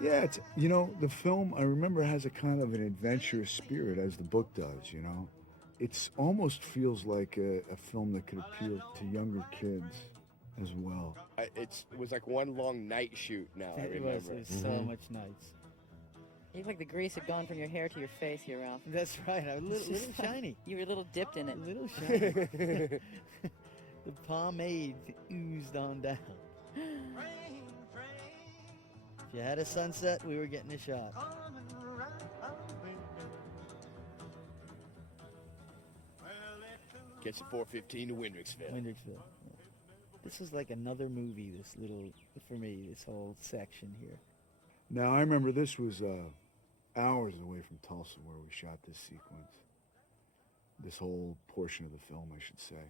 Yeah, it's, you know, the film, I remember, has a kind of an adventurous spirit, as the book does, you know. It's almost feels like a film that could appeal to younger kids as well. It was like one long night shoot now, I remember. It was so much nights. You look like the grease had gone from your hair to your face here, Ralph. That's right. I was a little shiny. You were a little dipped in it. A little shiny. The pomade oozed on down. If you had a sunset, we were getting a shot. Gets you 4:15 to Windrixville. Windrixville. This is like another movie, this little, for me, this whole section here. Now, I remember this was hours away from Tulsa where we shot this sequence. This whole portion of the film, I should say.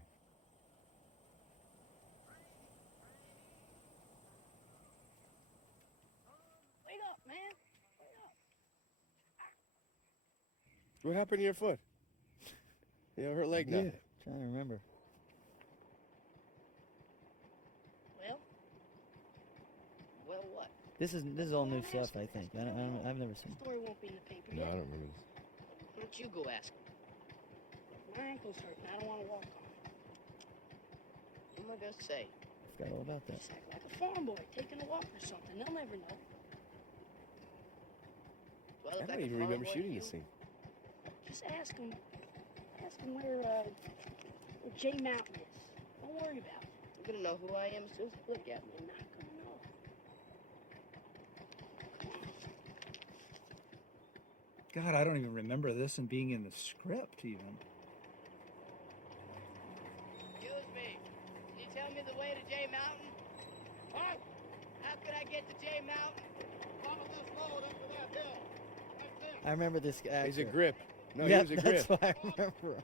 Wait up, man. Wait up. What happened to your foot? You know, her leg now. Yeah, trying to remember. Well, what? This is all new stuff, I think. I've never seen The story won't be in the paper No, yet. I don't remember this. Why don't you go ask him? My ankle's hurting. I don't want to walk on it. What am I gonna say? Forgot all about that. Just act like a farm boy taking a walk or something. They'll never know. Do I I look don't like a even farm remember boy to shooting you? this scene. Just ask him. Ask him where J Mountain is. Don't worry about it. You're gonna know who I am as soon as you look at me. You're not gonna know. God, I don't even remember this and being in the script even. Excuse me. Can you tell me the way to J Mountain? What? How could I get to J Mountain? Follow this road up to that hill. I remember this actor. He's a grip. No, Yeah, he was a grip. that's why I remember.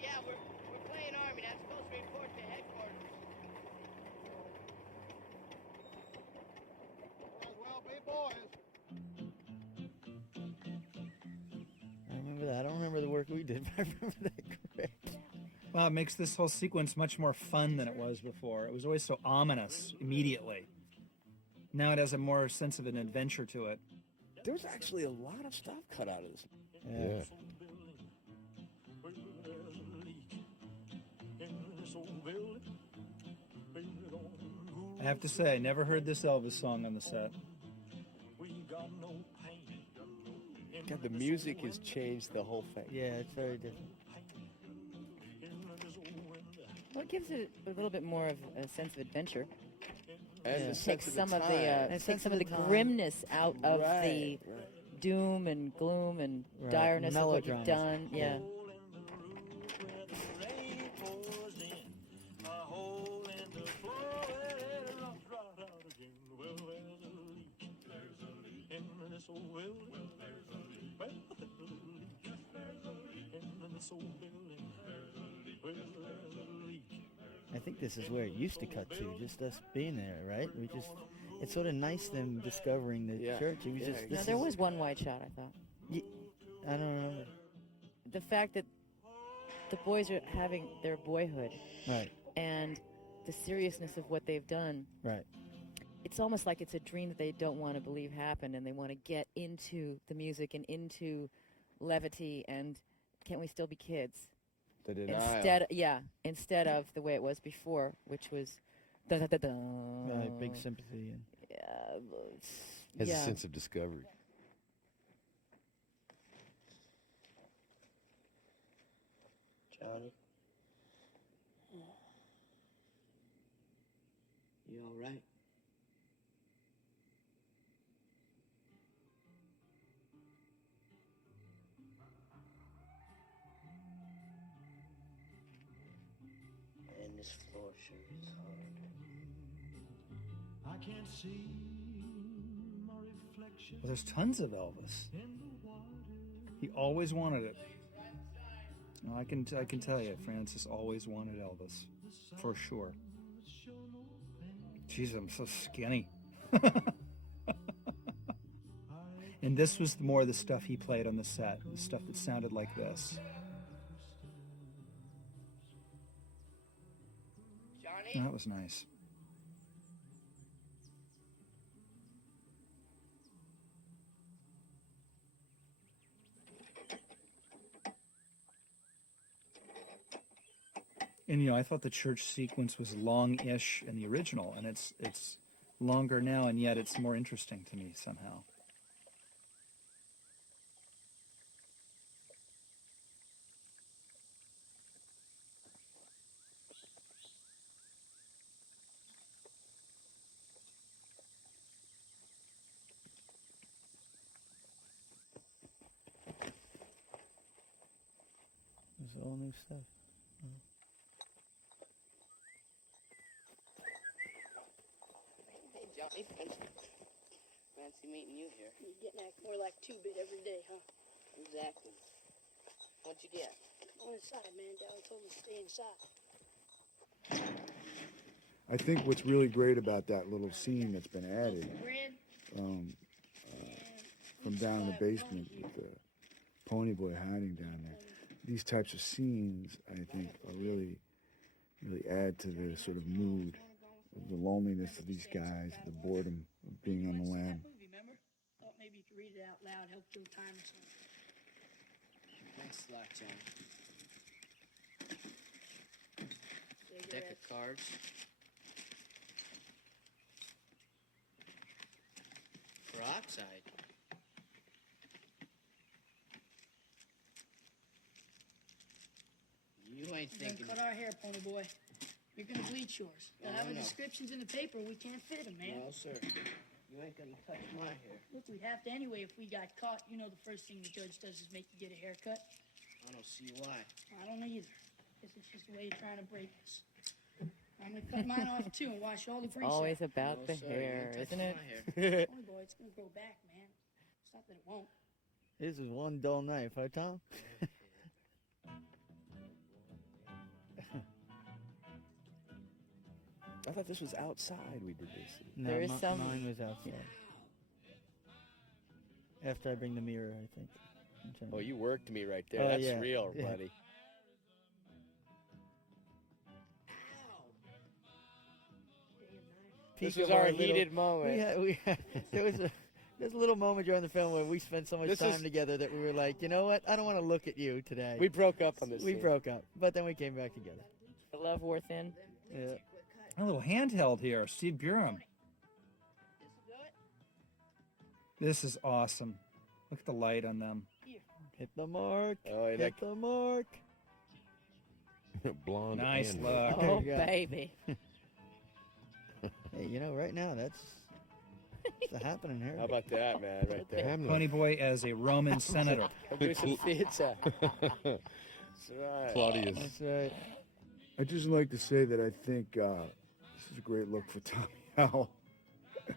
Yeah, we're playing Army. That's supposed to report to headquarters. Well, be boys. I remember that. I don't remember the work we did, but I remember that great. Well, it makes this whole sequence much more fun than it was before. It was always so ominous immediately. Now it has a more sense of an adventure to it. There was actually a lot of stuff cut out of this. Yeah. I have to say, I never heard this Elvis song on the set. God, the music has changed the whole thing. Yeah, it's very different. Well, it gives it a little bit more of a sense of adventure. And Yeah. the Takes sense of some the of time. the takes some of the grimness out of the doom and gloom and Right. direness of what you've Melodrama. done. Yeah. I think this is where it used to cut to, just us being there, right? It's sort of nice them discovering the church. It was just, No, there was one wide shot, I thought. I don't remember. The fact that the boys are having their boyhood Right. and the seriousness of what they've done. Right. it's almost like it's a dream that they don't want to believe happened, and they want to get into the music and into levity and can't we still be kids? The denial. Instead of the way it was before, which was da da da da. Big sympathy. Has a sense of discovery. Johnny? You all right? And this floor sure is hard. I can't see my reflection. Well, there's tons of Elvis. He always wanted it. I can tell you, Francis always wanted Elvis, for sure. Jeez, I'm so skinny. And this was more the stuff he played on the set, the stuff that sounded like this. Johnny? That was nice. And I thought the church sequence was long-ish in the original, and it's longer now, and yet it's more interesting to me somehow. There's all new stuff. Hey, Johnny, fancy meeting you here. You're getting that more like 2-bit every day, huh? Exactly. What'd you get? Go inside, man. Daddy told me to stay inside. I think what's really great about that little scene that's been added from down in the basement with the pony boy hiding down there, these types of scenes, I think, are really add to the sort of mood of the loneliness of these guys, the boredom of being on the land. Remember? Thought maybe you could read it out loud, help kill time or something. Thanks a lot, Johnny. Deck of cards. Peroxide. You ain't We're thinking. gonna cut our hair, pony boy. You're gonna bleach yours. They'll have the no. descriptions in the paper. We can't fit them, man. No, sir. You ain't gonna touch my hair. Look, we'd have to anyway if we got caught. You know the first thing the judge does is make you get a haircut. I don't see why. I don't either. Guess it's just the way you're trying to break us. I'm gonna cut mine off too and wash all the grease Always out. about No, the sir, you hair, ain't isn't touching it? my hair. Pony boy, it's gonna grow back, man. It's not that it won't. This is one dull knife, huh, Tom? I thought this was outside we did this. No, There is some- mine was outside. After I bring the mirror, I think. Oh, you worked me right there. Oh, That's yeah. real, Yeah. buddy. This Peak was of our little- heated moment. We had there's a little moment during the film where we spent so much This time is- together that we were like, you know what? I don't want to look at you today. We broke up on this. We scene. broke up, but then we came back together. The love wore thin. Yeah. A little handheld here, Steve Burham. This is awesome. Look at the light on them. Hit the mark. Oh, Hit the mark. Blonde. Nice and look. There Oh, you go. baby. Hey, right now that's happening here. How about that, man? Right there. Pony Boy as a Roman senator. I'm doing some theater. That's right. Claudius. That's right. I'd just like to say that I think this is a great look for Tommy Howell. No,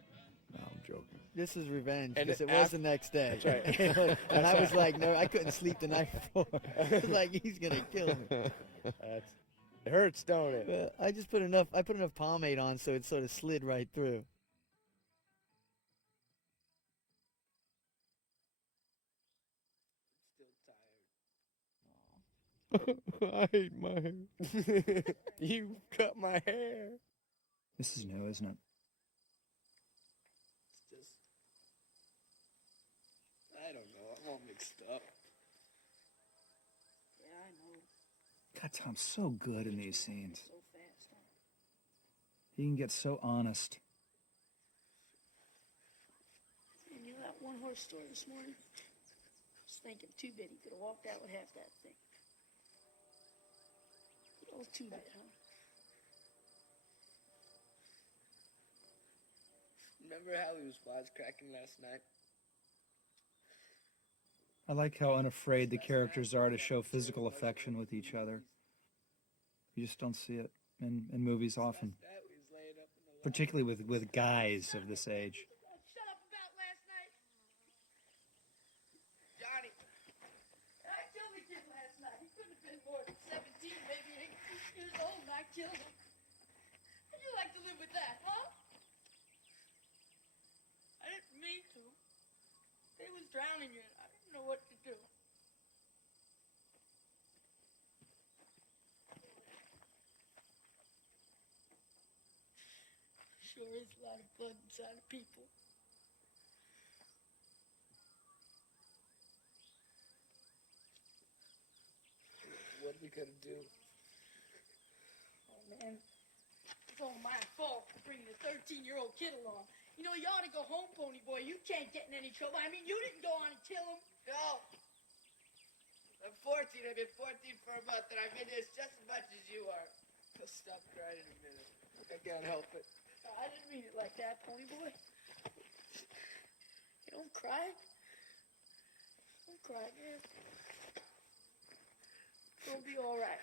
I'm joking. This is revenge And because it af- was the next day. That's right. And I was like, no, I couldn't sleep the night before. I was like, he's gonna kill me. It hurts, don't it? But I just put enough pomade on so it sort of slid right through. I hate my hair. You cut my hair. This is new, isn't it? all mixed up. Yeah, I know. God, Tom's so good in these scenes. So fast, huh? He can get so honest. And you know that one horse story this morning? I was thinking, too bad he could have walked out with half that thing. Oh, too bad, huh? Remember how he was wisecracking last night? I like how unafraid the characters are to show physical affection with each other. You just don't see it in movies often, particularly with guys of this age. Shut up about last night. Johnny. I killed the kid last night. He couldn't have been more than 17, maybe 18 years old, and I killed him. How'd you like to live with that, huh? I didn't mean to. They was drowning you, and I didn't know what to do. Sure is a lot of blood inside of people. What are we gonna do? Oh, man. It's all my fault for bringing a 13-year-old kid along. You know, you ought to go home, Pony Boy. You can't get in any trouble. I mean, you didn't go on and kill him. No. I'm 14. I've been 14 for a month, and I've been this just as much as you are. I'll stop crying in a minute. I can't help it. I didn't mean it like that, Pony Boy. You don't cry. Don't cry, man. It'll be all right.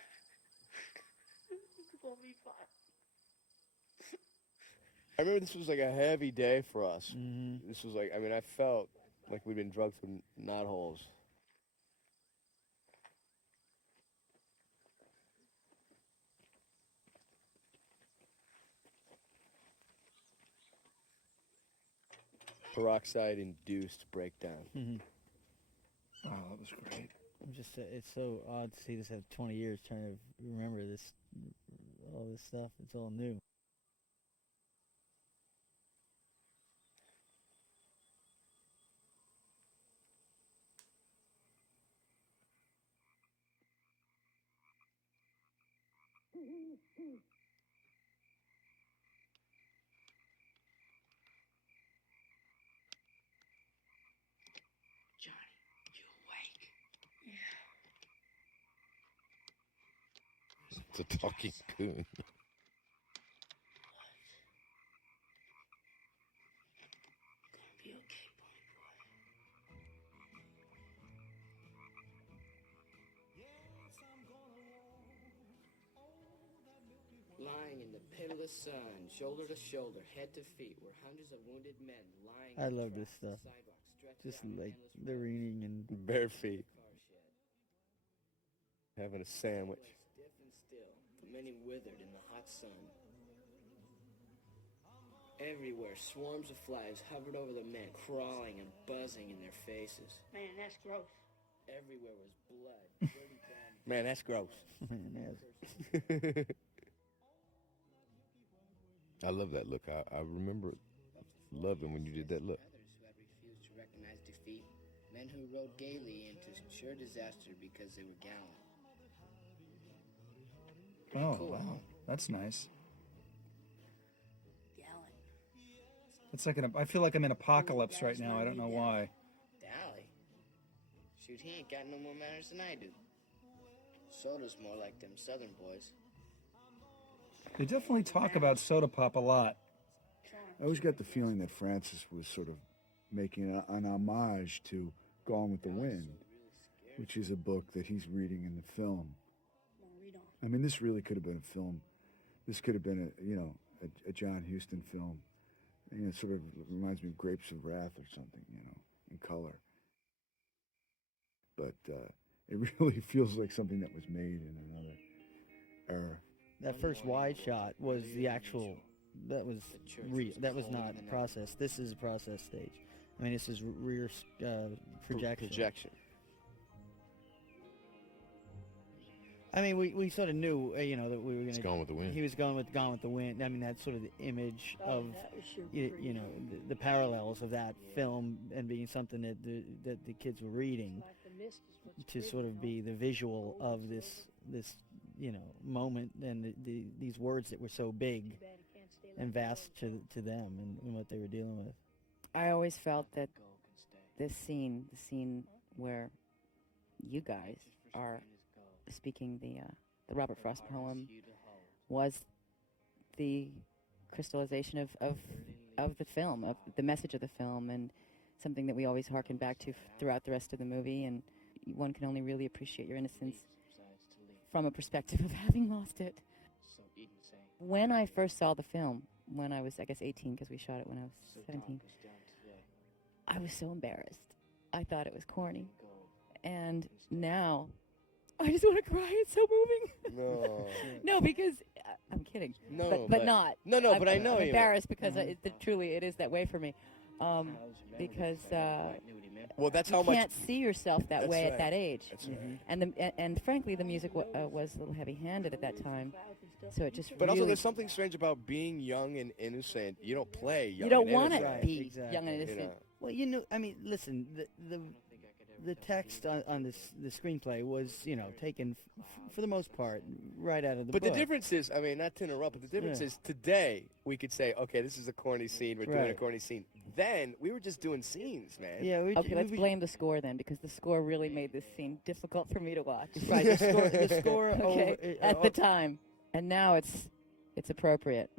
It's gonna be fine. I remember this was like a heavy day for us. Mm-hmm. This was like, I mean, I felt like we'd been drugged through knotholes. Peroxide-induced breakdown. Mm-hmm. Oh, that was great. It's so odd to see this after 20 years, trying to remember this, all this stuff. It's all new. Johnny, you awake? Yeah. It's a talking coon. Gonna be okay, Pony Boy. Lying in the pitiless sun, shoulder to shoulder, head to feet, were hundreds of wounded men lying. I on love the this tracks, stuff. the sidewalk stretched Just out in like endless the rows. reading and Bare feet. Car shed. Having a sandwich. Stiff and still, many withered in the hot sun. Everywhere, swarms of flies hovered over the men, crawling and buzzing in their faces. Man, that's gross. Everywhere was blood. Dirty brown. Man, that's gross. I love that look. I remember loving when you did that look. Others who had refused to recognize defeat, men who rode gaily into sure disaster because they were gallant. Oh, Cool. wow. That's nice. Gallant. It's like I feel like I'm in Apocalypse right now. I don't know why. Dally. Shoot, he ain't got no more manners than I do. Soda's more like them southern boys. They definitely talk about soda pop a lot. I always got the feeling that Francis was sort of making an homage to Gone with the Wind, which is a book that he's reading in the film. I mean, this really could have been a film. This could have been a John Huston film. You know, it sort of reminds me of Grapes of Wrath or something, in color. But it really feels like something that was made in another era. that first wide shot was the actual. That was real. That was not process. This is a process stage. I mean, this is rear projection. Projection. I mean, we sort of knew, you know, that we were going to. Gone with the Wind. He was Gone with the Wind. I mean, that's sort of the image of, you know, the parallels of that film and being something that the kids were reading, to sort of be the visual of this you know, moment and these words that were so big and vast to them and what they were dealing with. I always felt that this scene, the scene where you guys are speaking the Robert Frost poem, was the crystallization of the film, of the message of the film, and something that we always harken back to throughout the rest of the movie. And one can only really appreciate your innocence from a perspective of having lost it. When I first saw the film, when I was, I guess, 18, because we shot it when I was 17, I was so embarrassed. I thought it was corny. And now, I just want to cry. It's so moving. No. No, because I'm kidding. No, but not. No, but I know I'm you. embarrassed because truly it is that way for me. Because well, that's you how much can't see yourself that way right. at that age. That's right. And frankly, the music was a little heavy-handed at that time, so it just. But also, really, there's something strange about being young and innocent. You don't play young. you don't and want to innocent. be Exactly. young and You innocent. know. Well, you know, I mean, listen, the text on the screenplay was, you know, taken for the most part right out of the But book. the difference is, I mean, not to interrupt, but the difference is today we could say, okay, this is a corny scene. We're doing a Right. corny scene. Then we were just doing scenes, man. Yeah, Okay, let's blame the score then, because the score really made this scene difficult for me to watch. Right, the score Okay, at the time, and now it's appropriate.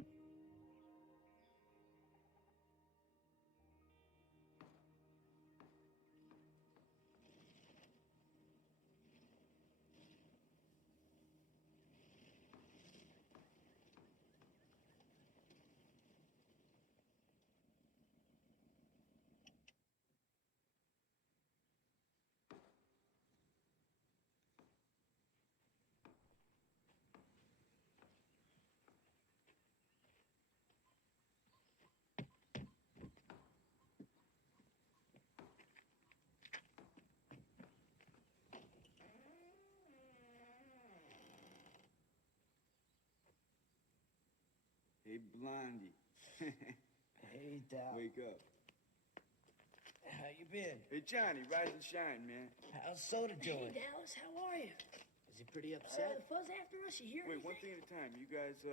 Hey, Blondie. Hey, Dal. Wake up. How you been? Hey, Johnny, rise and shine, man. How's Soda doing? Hey, Dallas, how are you? Is he pretty upset? The fuzz after us, you hear Wait, anything? one thing at a time. You guys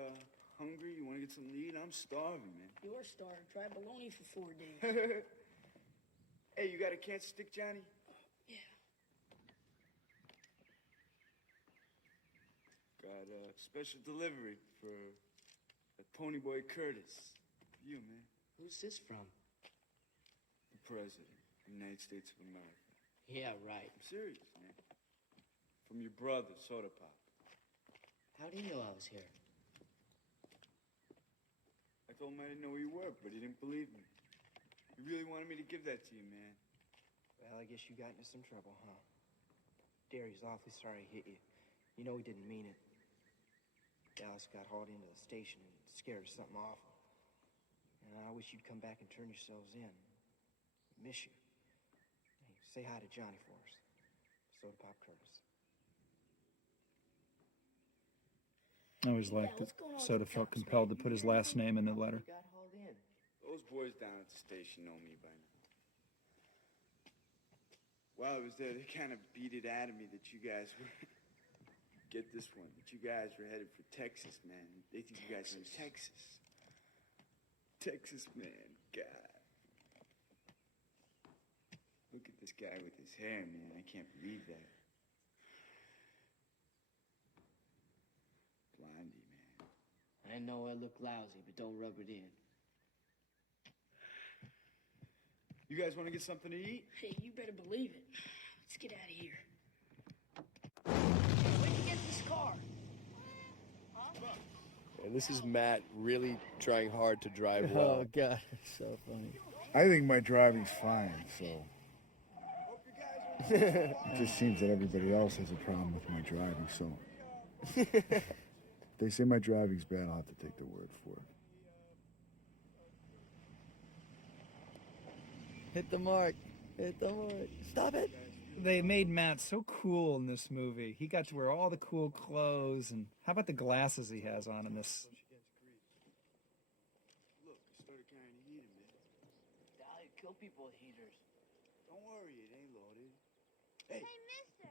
hungry? You want to get something to eat? I'm starving, man. You're starved. Try bologna for 4 days. Hey, you got a cancer stick, Johnny? Yeah. Got a special delivery for that pony boy Curtis. For you, man. Who's this from? The President of the United States of America. Yeah, right. I'm serious, man. From your brother, Soda Pop. How do you know I was here? I told him I didn't know where you were, but he didn't believe me. He really wanted me to give that to you, man. Well, I guess you got into some trouble, huh? Derry's awfully sorry he hit you. You know he didn't mean it. Dallas got hauled into the station and scared of something awful. And I wish you'd come back and turn yourselves in. I miss you. Hey, say hi to Johnny for us. Soda Pop Curtis. I always liked that Soda felt compelled to put his last name in the letter. You got hauled in. Those boys down at the station know me by now. While I was there, they kind of beat it out of me that you guys were... Get this one, that you guys were headed for Texas, man. They think you guys are in Texas. Texas, man. God. Look at this guy with his hair, man. I can't believe that. Blondie, man. I know I look lousy, but don't rub it in. You guys want to get something to eat? Hey, you better believe it. Let's get out of here. Where'd you get this car? And this is Matt really trying hard to drive well. Oh God, so funny. I think my driving's fine, so it just seems that everybody else has a problem with my driving, so if they say my driving's bad, I'll have to take their word for it. Hit the mark. Hit the mark. Stop it. They made Matt so cool in this movie. He got to wear all the cool clothes, and how about the glasses he has on in this? Look, I started carrying a heater, man. Dolly, kill people with heaters. Don't worry, it ain't loaded. Hey, mister,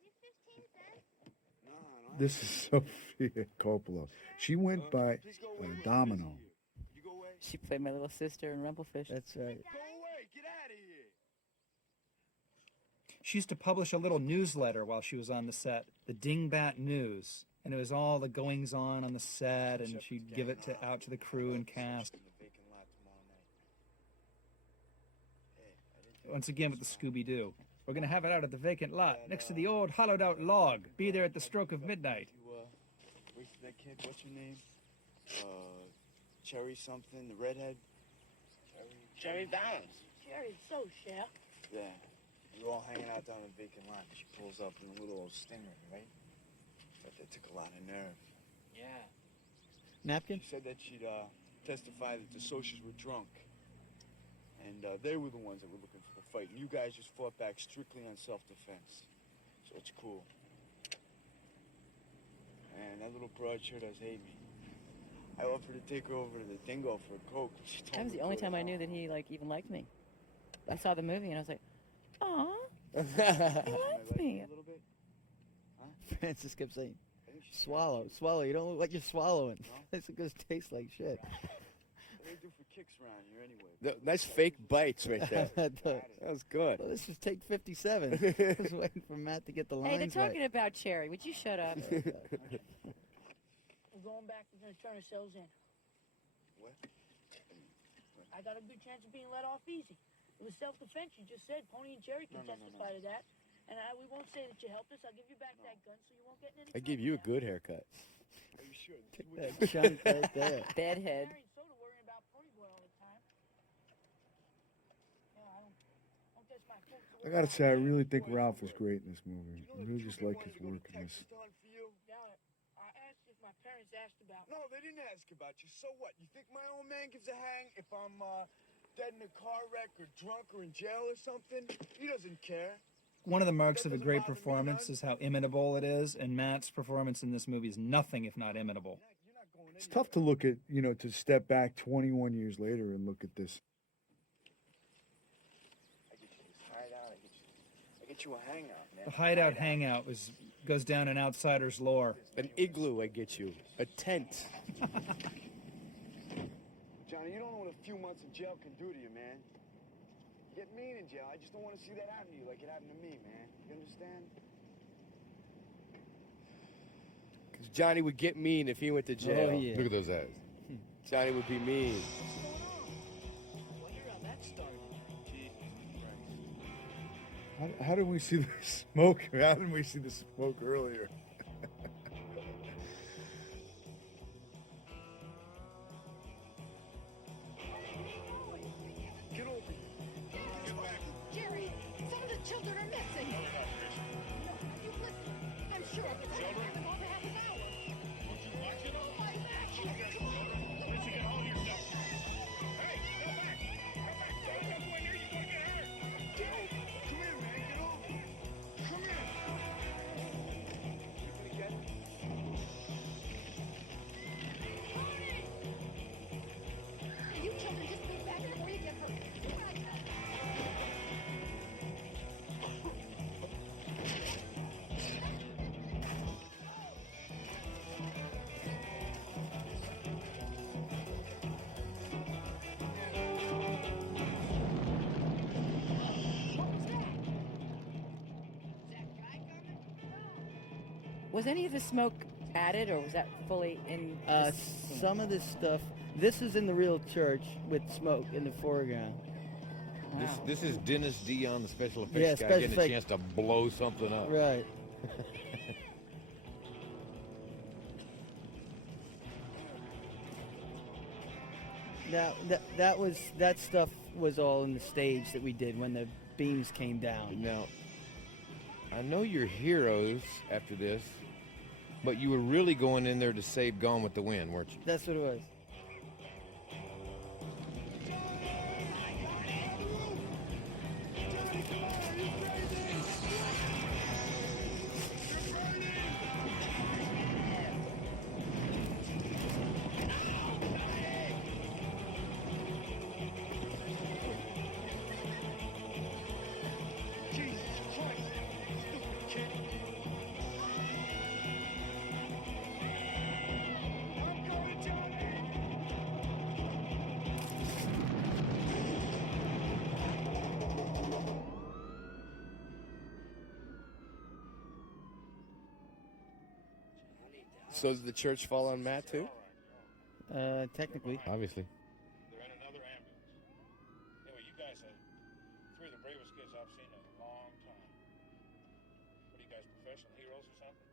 need 15 cents? no. This is Sophia Coppola. She went by Domino. You go away. She played my little sister in Rumplefish. That's right. Go away. Get out of here. She used to publish a little newsletter while she was on the set, the Dingbat News, and it was all the goings on the set, and she'd give it out to the crew and cast. Once again with the Scooby-Doo. We're going to have it out at the vacant lot, next to the old hollowed-out log. Be there at the stroke of midnight. Wait for that kid. What's your name? Cherry something. The redhead. Cherry Bounce. Jerry's so chef. Yeah. We're all hanging out down the vacant lot. She pulls up in a little old Stinger, right? But that took a lot of nerve. Yeah. Napkin? She said that she'd testify that the socials were drunk. And they were the ones that were looking for the fight. And you guys just fought back strictly on self-defense. So it's cool. And that little broad sure does hate me. I offered to take her over to the Dingo for a Coke. She told That was me the to only go time I home. knew that he even liked me. I saw the movie and I was like, "Aw, he likes me." A little bit? Francis kept saying, swallow. You don't look like you're swallowing. It's going to taste like shit. What do they do for kicks around here anyway? Nice fake bites right there. That was good. Well, this was take 57. I was waiting for Matt to get the lines Hey, they're talking right. about Cherry. Would you shut up? We're going back. We're going to turn ourselves in. What? I got a good chance of being let off easy. It was self-defense. You just said Pony and Jerry can testify to that. And we won't say that you helped us. I'll give you back that gun so you won't get in any I give you a good haircut. Are you sure? Take that chunk right there. Bedhead. Mary and Soda worrying about Pony Boy all the time. Yeah, I don't guess my folks I gotta say, I really think Ralph was great in this movie. I really just like his work in this. Yeah, I asked if my parents asked about. No, they didn't ask about you. So what? You think my old man gives a hang if I'm dead in a car wreck or drunk or in jail or something? He doesn't care. One of the marks of a great performance is how imitable it is, and Matt's performance in this movie is nothing if not imitable. It's tough to look at, to step back 21 years later and look at this. I get you this hideout. I get you a hangout, man. The hideout hangout goes down in Outsider's lore. An igloo, I get you. A tent. Johnny, you don't know what a few months in jail can do to you, man. You get mean in jail. I just don't want to see that happen to you like it happened to me, man. You understand? Because Johnny would get mean if he went to jail. Oh, yeah. Look at those eyes. Johnny would be mean. Well, you're how that started. Jesus Christ. How did we see the smoke? How didn't we see the smoke earlier? Get over here. Jerry, some of the children are missing. No, you listen. I'm sure it's been happening over half an hour. Oh, my back. Come on. Jerry, come here, man. Get over here. Come here. You gonna get it? You children just move back before you get hurt. Was any of the smoke added, or was that fully in? the scene? Some of this stuff. This is in the real church with smoke in the foreground. This, Wow. this is Dennis Dion, the special effects Yeah, guy, special getting a effect- chance to blow something up. Right. Now that stuff was all in the stage that we did when the beams came down. Now, I know you're heroes after this, but you were really going in there to save Gone with the Wind, weren't you? That's what it was. So does the church fall on Matt too? Technically. Obviously. They're in another ambulance. Anyway, you guys are three of the bravest kids I've seen in a long time. What are you guys, professional heroes or something?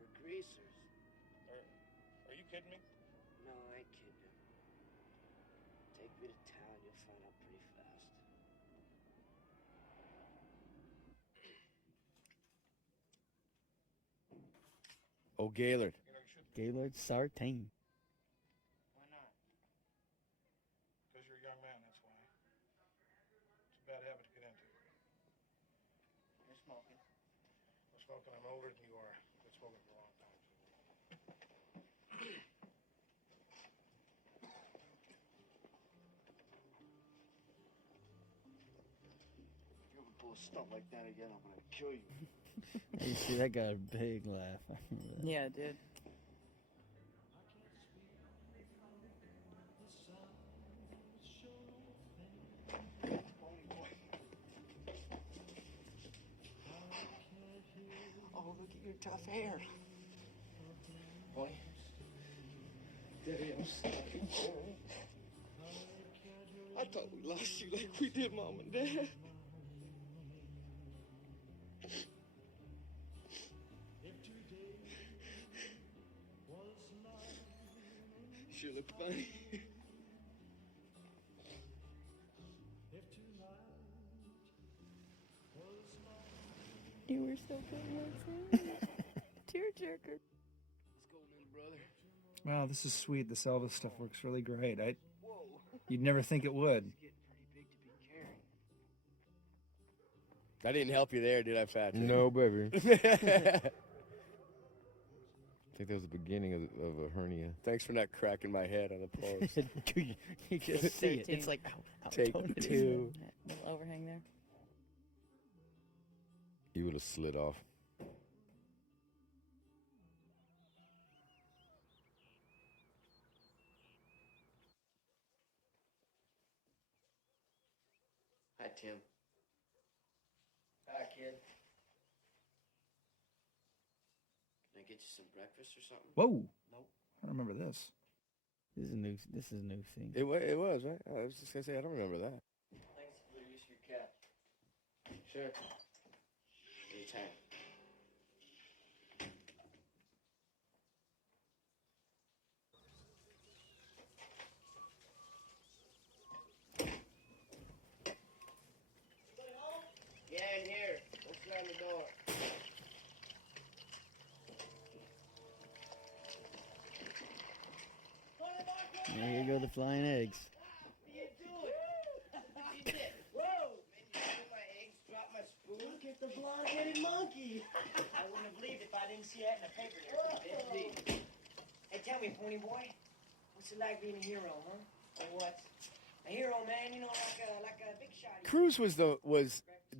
We're greasers. Are you kidding me? No, I ain't kidding you. Take me to town, you'll find out pretty fast. Oh, Gaylord. Gaylord Sartain. Why not? Because you're a young man, that's why. It's a bad habit to get into. You're smoking. I'm smoking, I'm older than you are. I've been smoking for a long time. If you ever pull a stunt like that again, I'm gonna kill you. You see, that got a big laugh. I remember that. Yeah, it did. Oh, look at your tough hair. Boy. Daddy, I'm sorry. I thought we lost you like we did Mom and Dad. Sure look funny. You were so good, tearjerker. Let's go, little brother. Wow, this is sweet. This Elvis stuff works really great. You'd never think it would. It's getting pretty big to be carrying. I didn't help you there, did I, Fat? No, baby. I think that was the beginning of a hernia. Thanks for not cracking my head on the post. You can see it. It's like, how Take tone it is. two. That little overhang there. You would have slid off. Hi, Tim. Hi, kid. Can I get you some breakfast or something? Whoa. Nope. I don't remember this. This is a new scene. It was, right? I was just going to say, I don't remember that. Thanks for the use of your cat. Sure. Anytime. Yeah, in here. Let's slam the door. There you go, the flying eggs. What are you doing? You did. Whoa! Man, you threw my eggs, dropped my spoon. Look at the blonde-headed monkey. I wouldn't have believed if I didn't see that in the paper there. Indeed. Hey, tell me, pony boy, what's it like being a hero, huh? Or what? A hero, man, you know, like a big shot. Cruz was the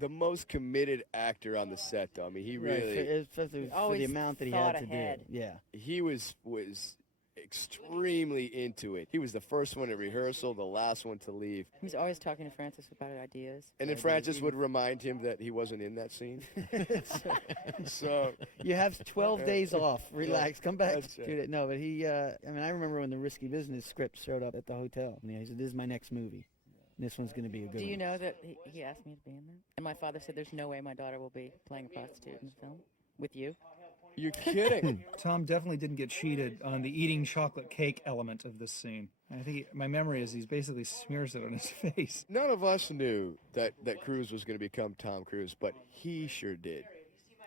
most committed actor on the set, though. I mean, he really... Especially for Always the amount that he thought had to ahead. do. Yeah. He was extremely into it. He was the first one at rehearsal, the last one to leave. He was always talking to Francis about ideas. And then Francis would remind him that he wasn't in that scene. So You have 12 days off. Relax. Come back. That's Shoot it. No, but he, I mean, I remember when the Risky Business script showed up at the hotel. And he said, this is my next movie. This one's going to be a good one. Do you know that he asked me to be in that? And my father said there's no way my daughter will be playing a prostitute in the film with you. you're kidding. Tom definitely didn't get cheated on the eating chocolate cake element of this scene. I think my memory is he basically smears it on his face. None of us knew that Cruise was going to become Tom Cruise, but he sure did.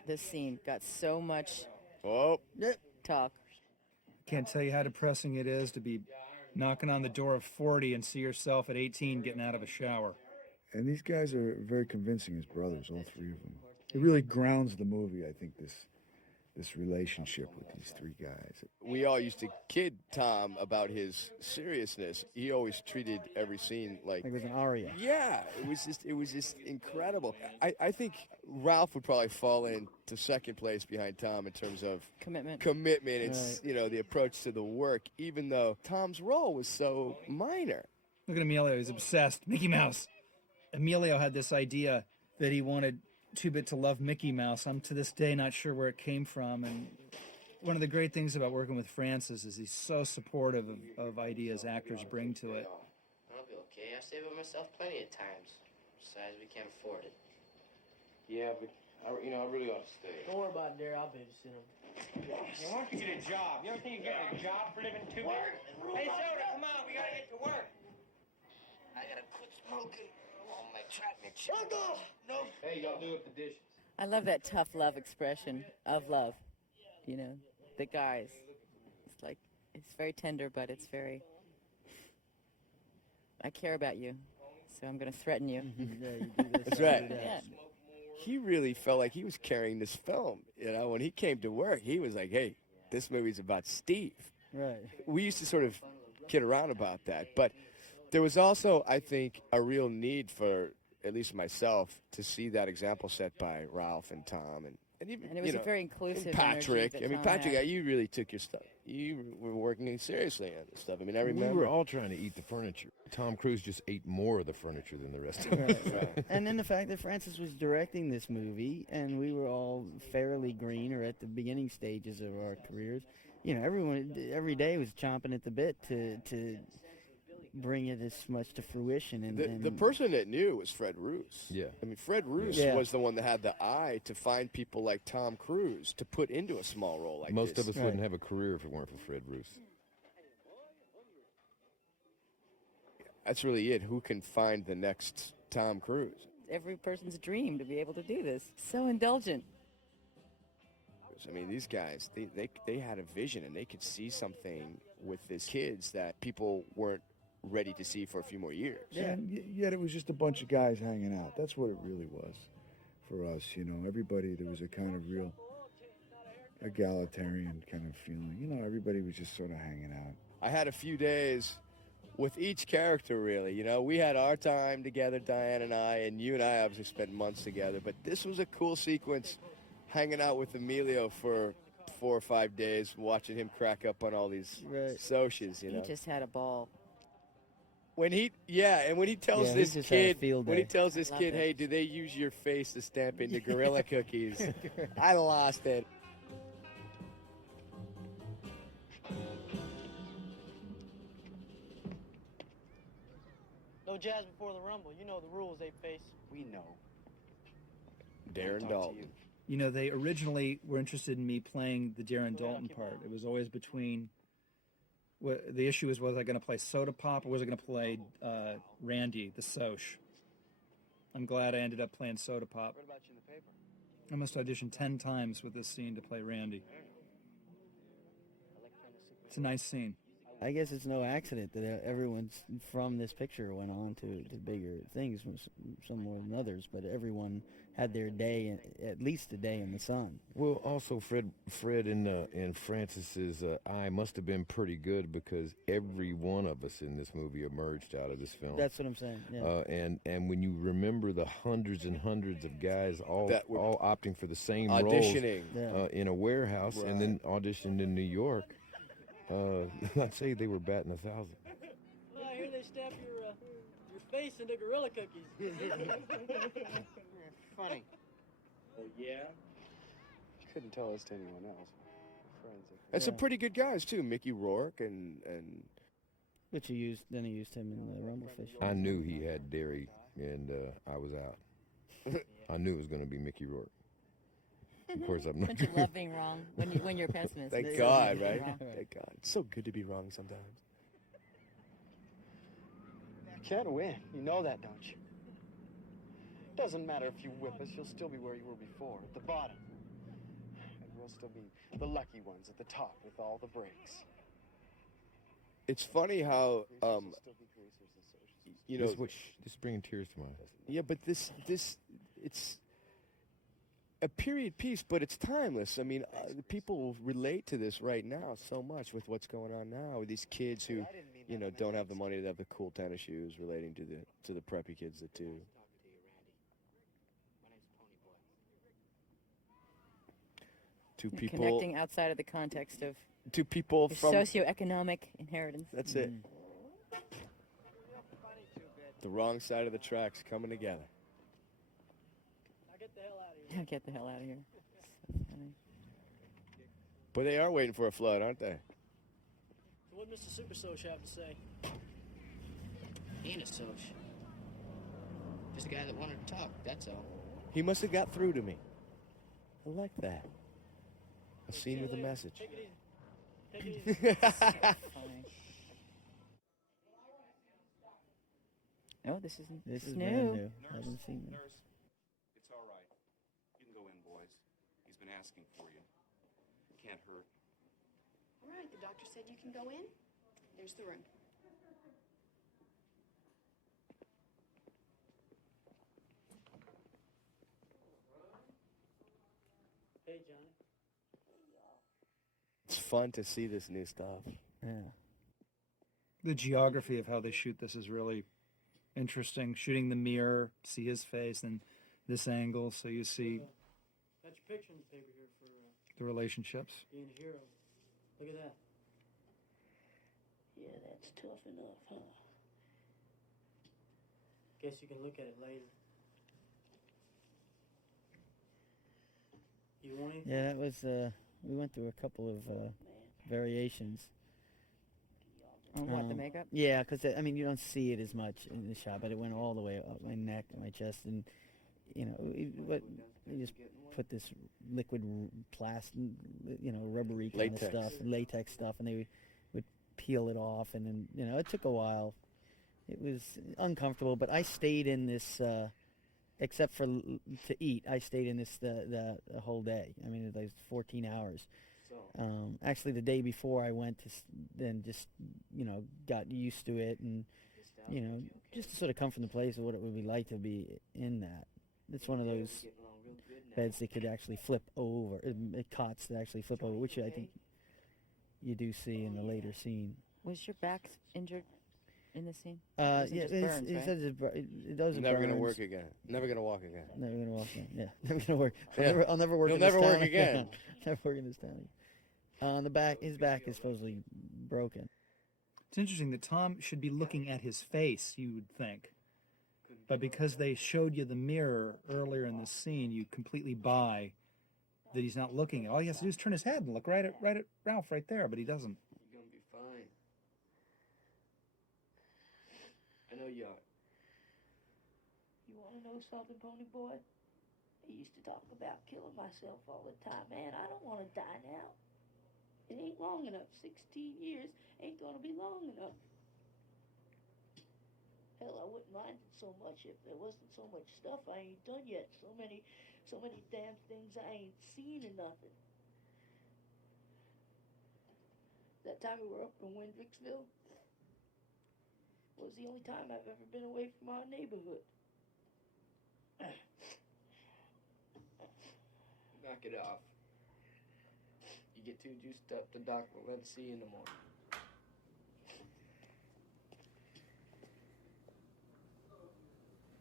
This scene got so much talk. Can't tell you how depressing it is to be knocking on the door of 40 and see yourself at 18 getting out of a shower. And these guys are very convincing as brothers, all three of them. It really grounds the movie, I think, this relationship with these three guys. We all used to kid Tom about his seriousness. He always treated every scene like it was an aria. Yeah, it was just incredible. I think Ralph would probably fall into second place behind Tom in terms of Commitment. It's the approach to the work, even though Tom's role was so minor. Look at Emilio, he's obsessed. Mickey Mouse. Emilio had this idea that he wanted Two-Bit to love Mickey Mouse. I'm to this day not sure where it came from, and one of the great things about working with Francis is he's so supportive of ideas actors bring to it. I'll be okay. I saved up myself plenty of times. Besides, we can't afford it. Yeah, but I really ought to stay. Don't worry about it, Derry. I'll babysit him. Hey, why don't you get a job? You ever think you get a job for living too? Work. Hey, Soda, come on. We gotta get to work. I gotta quit smoking. All my treatment. No. Hey, y'all do up the dishes. I love that tough love expression of love. You know, the guys. It's like, it's very tender, but it's very, I care about you, so I'm going to threaten you. Yeah, you do this. That's right. Yeah. He really felt like he was carrying this film. You know, when he came to work, he was like, hey, this movie's about Steve. Right. We used to sort of kid around about that. But there was also, I think, a real need for, at least myself, to see that example set by Ralph and Tom and even, And it was a very inclusive and Patrick. energy I mean, that Tom Patrick, had. you really took your stuff. You were working seriously on this stuff. I mean, I remember. We were all trying to eat the furniture. Tom Cruise just ate more of the furniture than the rest of us. Right. And then the fact that Francis was directing this movie, and we were all fairly green or at the beginning stages of our careers. You know, everyone every day was chomping at the bit to bring it as much to fruition. And The person that knew was Fred Roos. Yeah. I mean, Fred Roos Yeah. was the one that had the eye to find people like Tom Cruise to put into a small role like Most this. of us wouldn't have a career if it weren't for Fred Roos. That's really it. Who can find the next Tom Cruise? Every person's dream to be able to do this. So indulgent. I mean, these guys, they had a vision, and they could see something with these kids that people weren't ready to see for a few more years. Yeah, and yet it was just a bunch of guys hanging out. That's what it really was for us, you know. Everybody, there was a kind of real egalitarian kind of feeling. You know, everybody was just sort of hanging out. I had a few days with each character, really. You know, we had our time together, Diane and I, and you and I obviously spent months together. But this was a cool sequence, hanging out with Emilio for 4 or 5 days, watching him crack up on all these socials, you know. He just had a ball. When he tells Yeah, he this just had a kid, field when he day. tells this I love kid, it. hey, do they use your face to stamp into Gorilla Cookies? I lost it. No jazz before the rumble. You know the rules they face. We know. Darren Dalton. You know, they originally were interested in me playing the Darren Dalton part. It was always between. The issue was I going to play Soda Pop or was I going to play Randy, the Soch? I'm glad I ended up playing Soda Pop. What about you in the paper? I must audition 10 times with this scene to play Randy. It's a nice scene. I guess it's no accident that everyone from this picture went on to bigger things, some more than others, but everyone had their day, at least a day in the sun. Well, also Fred and Francis's eye must have been pretty good because every one of us in this movie emerged out of this film. That's what I'm saying. Yeah. And when you remember the hundreds and hundreds of guys all opting for the same auditioning roles in a warehouse and then auditioned in New York, I'd say they were batting 1,000. Well, I hear they stamp your face into Gorilla Cookies. Funny. Oh, yeah? Couldn't tell us to anyone else. Friends. And some pretty good guys, too. Mickey Rourke and But he used him in the Rumblefish. I knew he had dairy, and I was out. I knew it was going to be Mickey Rourke. Of course, I'm not. Don't you love being wrong when you're a pessimist? Thank It's God, so good to be right? wrong. Thank God. It's so good to be wrong sometimes. You can't win. You know that, don't you? Doesn't matter if you whip us, you'll still be where you were before, at the bottom. And we'll still be the lucky ones at the top with all the breaks. It's funny how you know, this is bringing tears to my eyes. yeah, but this it's a period piece, but it's timeless. I mean, people relate to this right now so much with what's going on now with these kids who, you know, don't have the money to have the cool tennis shoes, relating to the preppy kids that do. Two people Connecting outside of the context of two people your from socioeconomic inheritance. That's it. The wrong side of the tracks coming together. Now get the hell out of here. Get the hell out of here. So funny. But they are waiting for a flood, aren't they? So what Mr. Super Soch have to say? He ain't a Soch. Just a guy that wanted to talk, that's all. He must have got through to me. I like that. A scene with a message. Take it easy. Take it easy. Oh, this is This is new. brand new. I haven't seen it. Nurse, it's all right. You can go in, boys. He's been asking for you. Can't hurt. All right, the doctor said you can go in. There's the room. Hey, Johnny. It's fun to see this new stuff. Yeah. The geography of how they shoot this is really interesting. Shooting the mirror, see his face, and this angle, so you see Got your picture in the paper here for the relationships. being a hero. Look at that. Yeah, that's tough enough, huh? Guess you can look at it later. You want anything? Yeah, that was, we went through a couple of variations. On what, the makeup? Yeah, because, I mean, you don't see it as much in the shot, but it went all the way up my neck and my chest. And, you know, they just put this liquid plastic, you know, rubbery kind Latex. of stuff, latex stuff, and they would peel it off. And then, you know, it took a while. It was uncomfortable, but I stayed in this, except for to eat, I stayed in this the whole day. I mean, it was 14 hours. Actually, the day before I went to then just, you know, got used to it and, you know, just to sort of come from the place of what it would be like to be in that. It's one of those beds that could actually flip over, cots that actually flip over, which I think you do see in the later scene. Was your back injured in the scene? Yeah, just it burns, says it does. Never burns. gonna work again. Never gonna walk again. Never gonna walk again. Yeah, never gonna work. Yeah. I'll never work. He'll in this never work town. again. Never work in this town. On the back, his back is supposedly broken. It's interesting that Tom should be looking at his face, you would think. But because they showed you the mirror earlier in the scene, you completely buy that he's not looking. All he has to do is turn his head and look right at Ralph right there, but he doesn't. You're gonna be fine. I know you are. You want to know something, Pony Boy? I used to talk about killing myself all the time. Man, I don't want to die now. It ain't long enough. 16 years ain't going to be long enough. Hell, I wouldn't mind it so much if there wasn't so much stuff I ain't done yet. So many damn things I ain't seen or nothing. That time we were up in Windrixville was the only time I've ever been away from our neighborhood. Knock it off. You get too juiced up, the doctor will let us see you in the morning.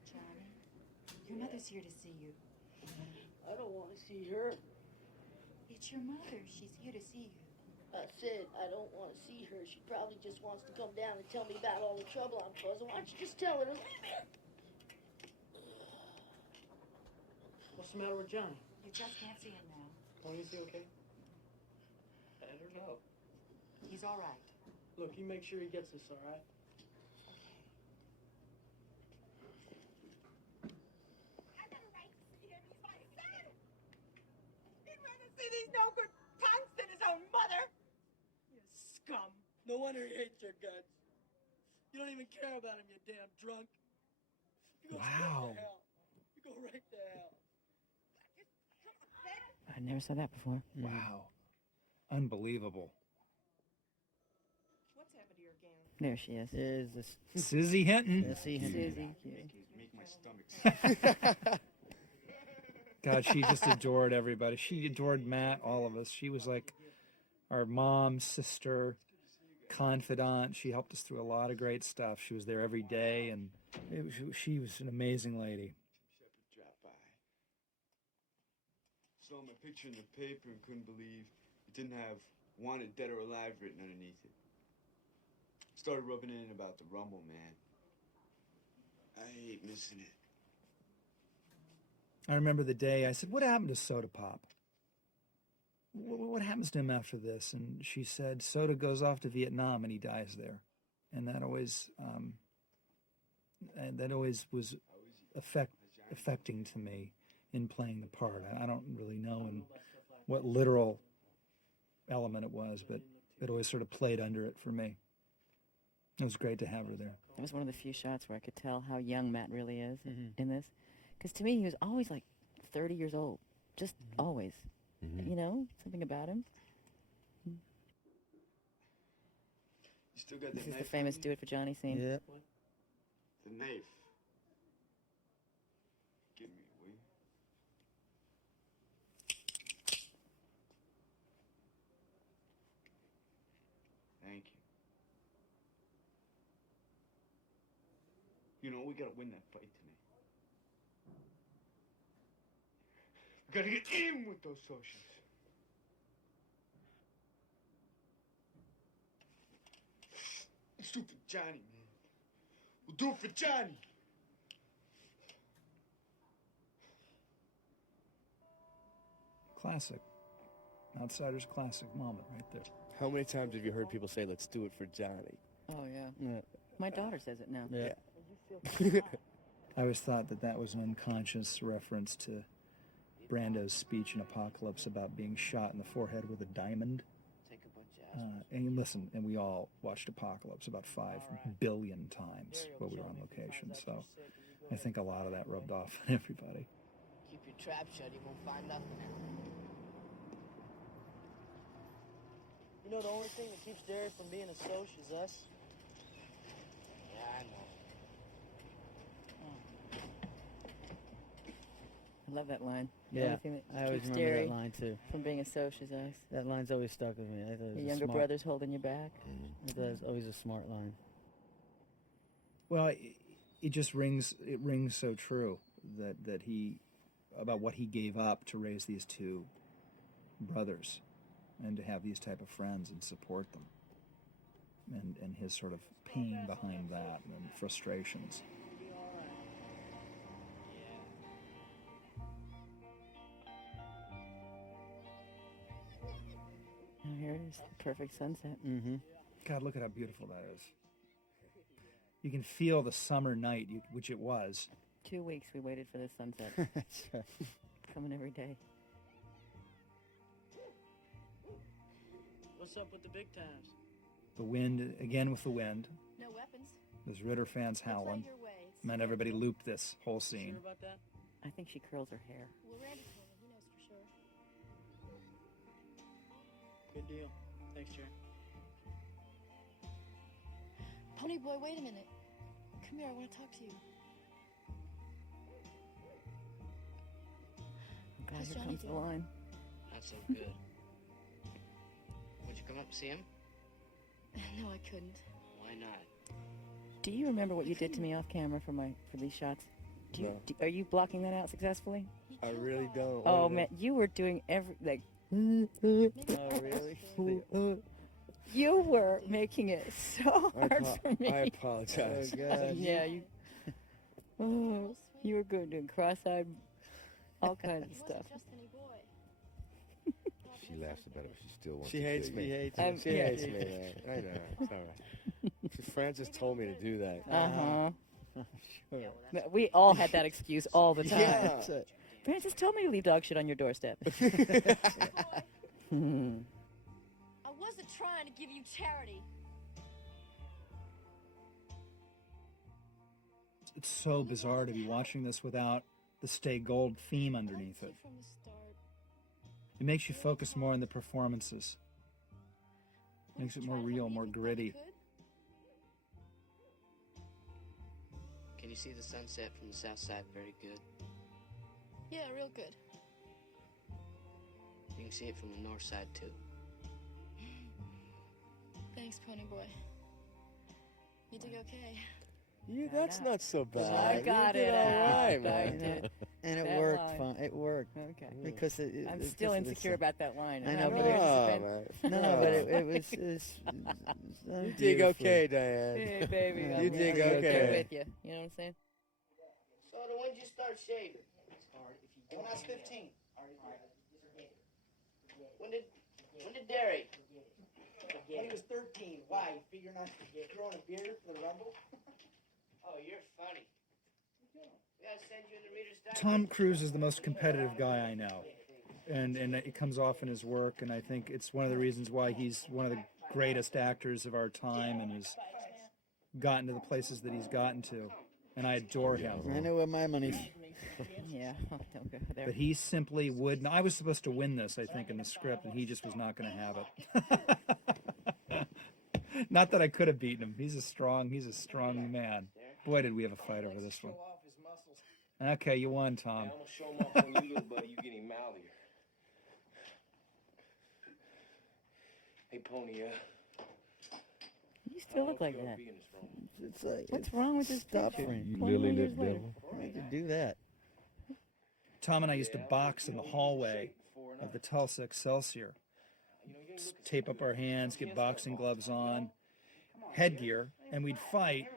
Johnny, your mother's here to see you. I don't want to see her. It's your mother. She's here to see you. I said I don't want to see her. She probably just wants to come down and tell me about all the trouble I'm causing. Why don't you just tell her to leave me? What's the matter with Johnny? You just can't see him now. Oh, is he okay? I don't know. He's all right. Look, you make sure he gets this, all right? I got a right to see him. He's my son. He'd rather see these no good punks than his own mother. You scum. No wonder he hates your guts. You don't even care about him, you damn drunk. You go straight Wow. to hell. You go right to hell. I never saw that before. Wow. Unbelievable. What's happened to your gown? There she is. Is this Susie Hinton. Susie Hinton. Make my stomach. God, she just adored everybody. She adored Matt, all of us. She was like our mom, sister, confidant. She helped us through a lot of great stuff. She was there every day, and she was an amazing lady. Shepard dropped by. Saw my picture in the paper and couldn't believe it didn't have wanted dead or alive written underneath it. Started rubbing in about the rumble, man. I hate missing it. I remember the day I said, "What happened to Soda Pop?" what happens to him after this? And she said, Soda goes off to Vietnam and he dies there. And that always was affecting to me in playing the part. I don't really know in what literal element it was, but it always sort of played under it for me. It was great to have her there. It was one of the few shots where I could tell how young Matt really is in this. Because to me, he was always like 30 years old. Just always. You know, something about him. You still got This the is knife the famous on you? "Do It for Johnny" scene. Yep. The knife. Give me, will you? Thank you. You know, we gotta win that fight tonight. We gotta get in with those socials. Let's do it for Johnny, man. We'll do it for Johnny. Classic. Outsider's classic moment right there. How many times have you heard people say, "Let's do it for Johnny"? Oh, yeah. My daughter says it now. Yeah. I always thought that was an unconscious reference to Brando's speech in Apocalypse about being shot in the forehead with a diamond. And listen, and we all watched Apocalypse about 5 billion times while we were on location, so I think a lot of that rubbed off on everybody. Keep your trap shut, you won't find nothing. You know, the only thing that keeps Derry from being a soch is us. Yeah, I know. I love that line. The Yeah, only thing that I always keeps remember Derry that line too. from being a soch is us. That line's always stuck with me. I thought it was Your a younger smart, brother's holding your back. That's always a smart line. Well, it just rings so true that he, about what he gave up to raise these two brothers and to have these type of friends and support them, and his sort of pain behind that and frustrations. Oh, here it is, the perfect sunset. God, look at how beautiful that is. You can feel the summer night, which it was. 2 weeks we waited for this sunset. That's right. Coming every day. What's up with the big times? The wind, again with the wind. No weapons. There's Ritter fans howling. your way. It's And then everybody looped this whole scene. Sure about that? I think she curls her hair. Well, Randy told me. He knows for sure. Good deal. Thanks, Jerry. Pony boy, wait a minute. Come here, I want to talk to you. God, How's here Johnny comes the doing? line. Not so good. Would you come up and see him? No, I couldn't. Why not? Do you remember what you did to me off camera for these shots? No. Are you blocking that out successfully? I really don't. Oh man, you were doing like. Oh, really? You were making it so hard for me. I apologize. Oh, God. Yeah, you. Oh, you were good doing cross-eyed, all kinds of stuff. Just any boy. She laughs about it, but she still wants She to hates kill me. you. She hates me, man. I know. It's all right. Francis told me to do that. Sure. We all had that excuse all the time. Yeah. Francis told me to leave dog shit on your doorstep. I wasn't trying to give you charity. It's so bizarre to be watching this without the Stay Gold theme underneath it. From the start. It makes you focus more on the performances. Makes it more real, more gritty. Can you see the sunset from the south side very good? Yeah, real good. You can see it from the north side too. Thanks, Pony boy. You did okay. That's not so bad. I got you did it all out. right, I man. did. And it That worked. line. It worked. Okay. Because I'm it's still just- insecure about that line. I know, I'm but really it- disappointed. No, but it was You dig okay, Diane. Hey, baby. You I'm dig right okay. there with you. You know what I'm saying? So when did you start shaving? When I was 15. When did Derry? When he was 13. Why? You figuring on growing a beard for the Rumble? Oh, you're funny. We gotta send you in the Reader's Digest. Tom Cruise is the most competitive guy I know, and it comes off in his work, and I think it's one of the reasons why he's one of the greatest actors of our time and has gotten to the places that he's gotten to, and I adore him. I know where my money's. Yeah, don't go there. But he simply wouldn't. I was supposed to win this, I think, in the script, and he just was not going to have it. Not that I could have beaten him. He's a strong man. Boy, did we have a fight over this one. Okay, you won, Tom. I'm gonna show him off on you, little buddy. You getting mouthier. Hey, Pony, You still look like that. It's like, What's wrong with this stop picture? frame. 21 years later. Why did you do that? Tom and I used to box in the hallway of the Tulsa Excelsior. Tape up our hands, get boxing gloves on, headgear, and we'd fight.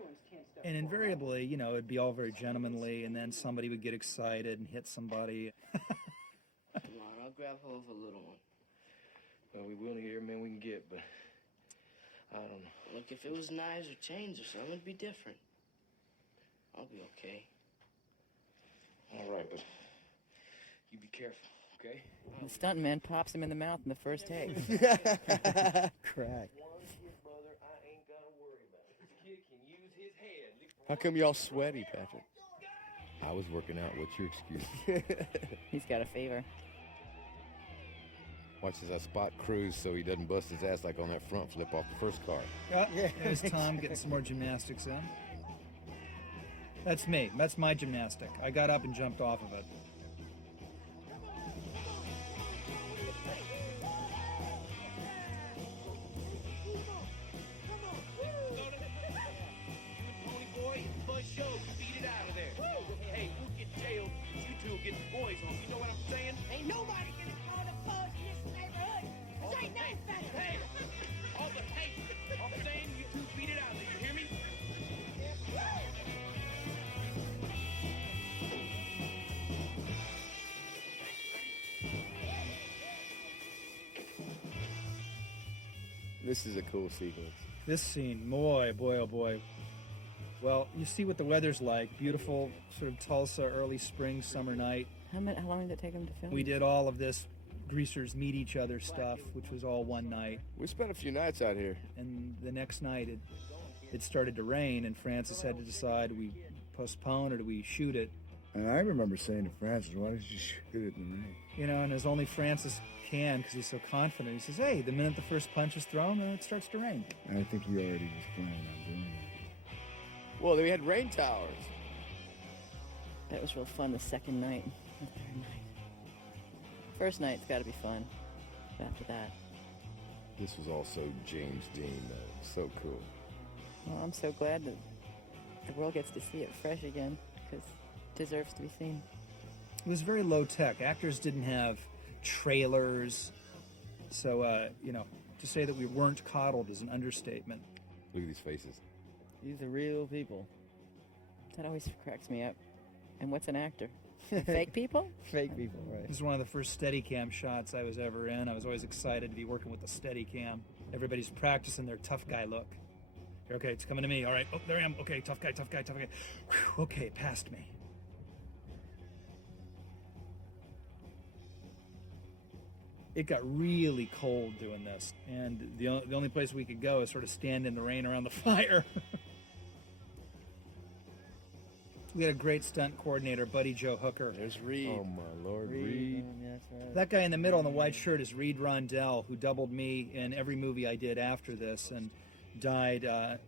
And invariably, you know, it'd be all very gentlemanly, and then somebody would get excited and hit somebody. Come on, I'll grab hold of a little one. Well, we will need every man we can get, but I don't know. Look, if it was knives or chains or something, it'd be different. I'll be okay. All right, but you be careful, okay? The stuntman pops him in the mouth in the first take. Crack. How come y'all sweaty, Patrick? I was working out. What's your excuse? He's got a fever. Watch as I spot Cruz so he doesn't bust his ass like on that front flip off the first car. There's Tom getting some more gymnastics in. That's me. That's my gymnastic. I got up and jumped off of it. Ain't nobody gonna call the police in this neighborhood. This ain't no fence. Hey, all the saying you two beat it out. Did you hear me? This is a cool sequence. This scene, boy, oh boy. Well, you see what the weather's like. Beautiful sort of Tulsa early spring summer night. How long did it take him to film? We did all of this greasers meet each other stuff, which was all one night. We spent a few nights out here. And the next night it started to rain, and Francis had to decide, do we postpone or do we shoot it? And I remember saying to Francis, why did you shoot it in the rain? You know, and as only Francis can, because he's so confident, he says, hey, the minute the first punch is thrown, it starts to rain. And I think he already was planning on doing that. Well, we had rain towers. That was real fun the second night. The third night. First night's got to be fun. After that. This was also James Dean, though. So cool. Well, I'm so glad that the world gets to see it fresh again, because it deserves to be seen. It was very low tech. Actors didn't have trailers. So, to say that we weren't coddled is an understatement. Look at these faces. These are real people. That always cracks me up. And what's an actor? Fake people? Fake people, right. This is one of the first Steadicam shots I was ever in. I was always excited to be working with the Steadicam. Everybody's practicing their tough guy look. Okay, it's coming to me. All right. Oh, there I am. Okay, tough guy. Whew, okay, past me. It got really cold doing this, and the only place we could go is sort of stand in the rain around the fire. We had a great stunt coordinator, Buddy Joe Hooker. There's Reed. Oh, my Lord, Reed. Yeah, that's right. That guy in the middle in the white shirt is Reed Rondell, who doubled me in every movie I did after this and died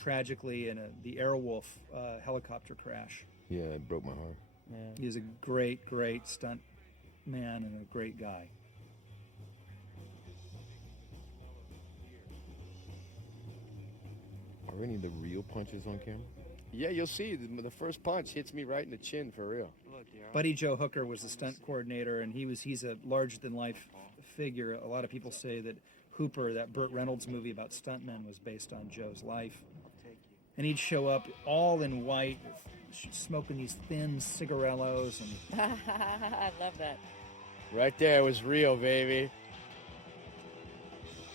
tragically in the Airwolf helicopter crash. Yeah, it broke my heart. Yeah. He's a great stunt man and a great guy. Are any of the real punches on camera? Yeah, you'll see. The first punch hits me right in the chin for real. Buddy Joe Hooker was the stunt coordinator, and he's a larger-than-life figure. A lot of people say that Hooper, that Burt Reynolds movie about stuntmen, was based on Joe's life. And he'd show up all in white, smoking these thin cigarellos. And I love that. Right there was real, baby.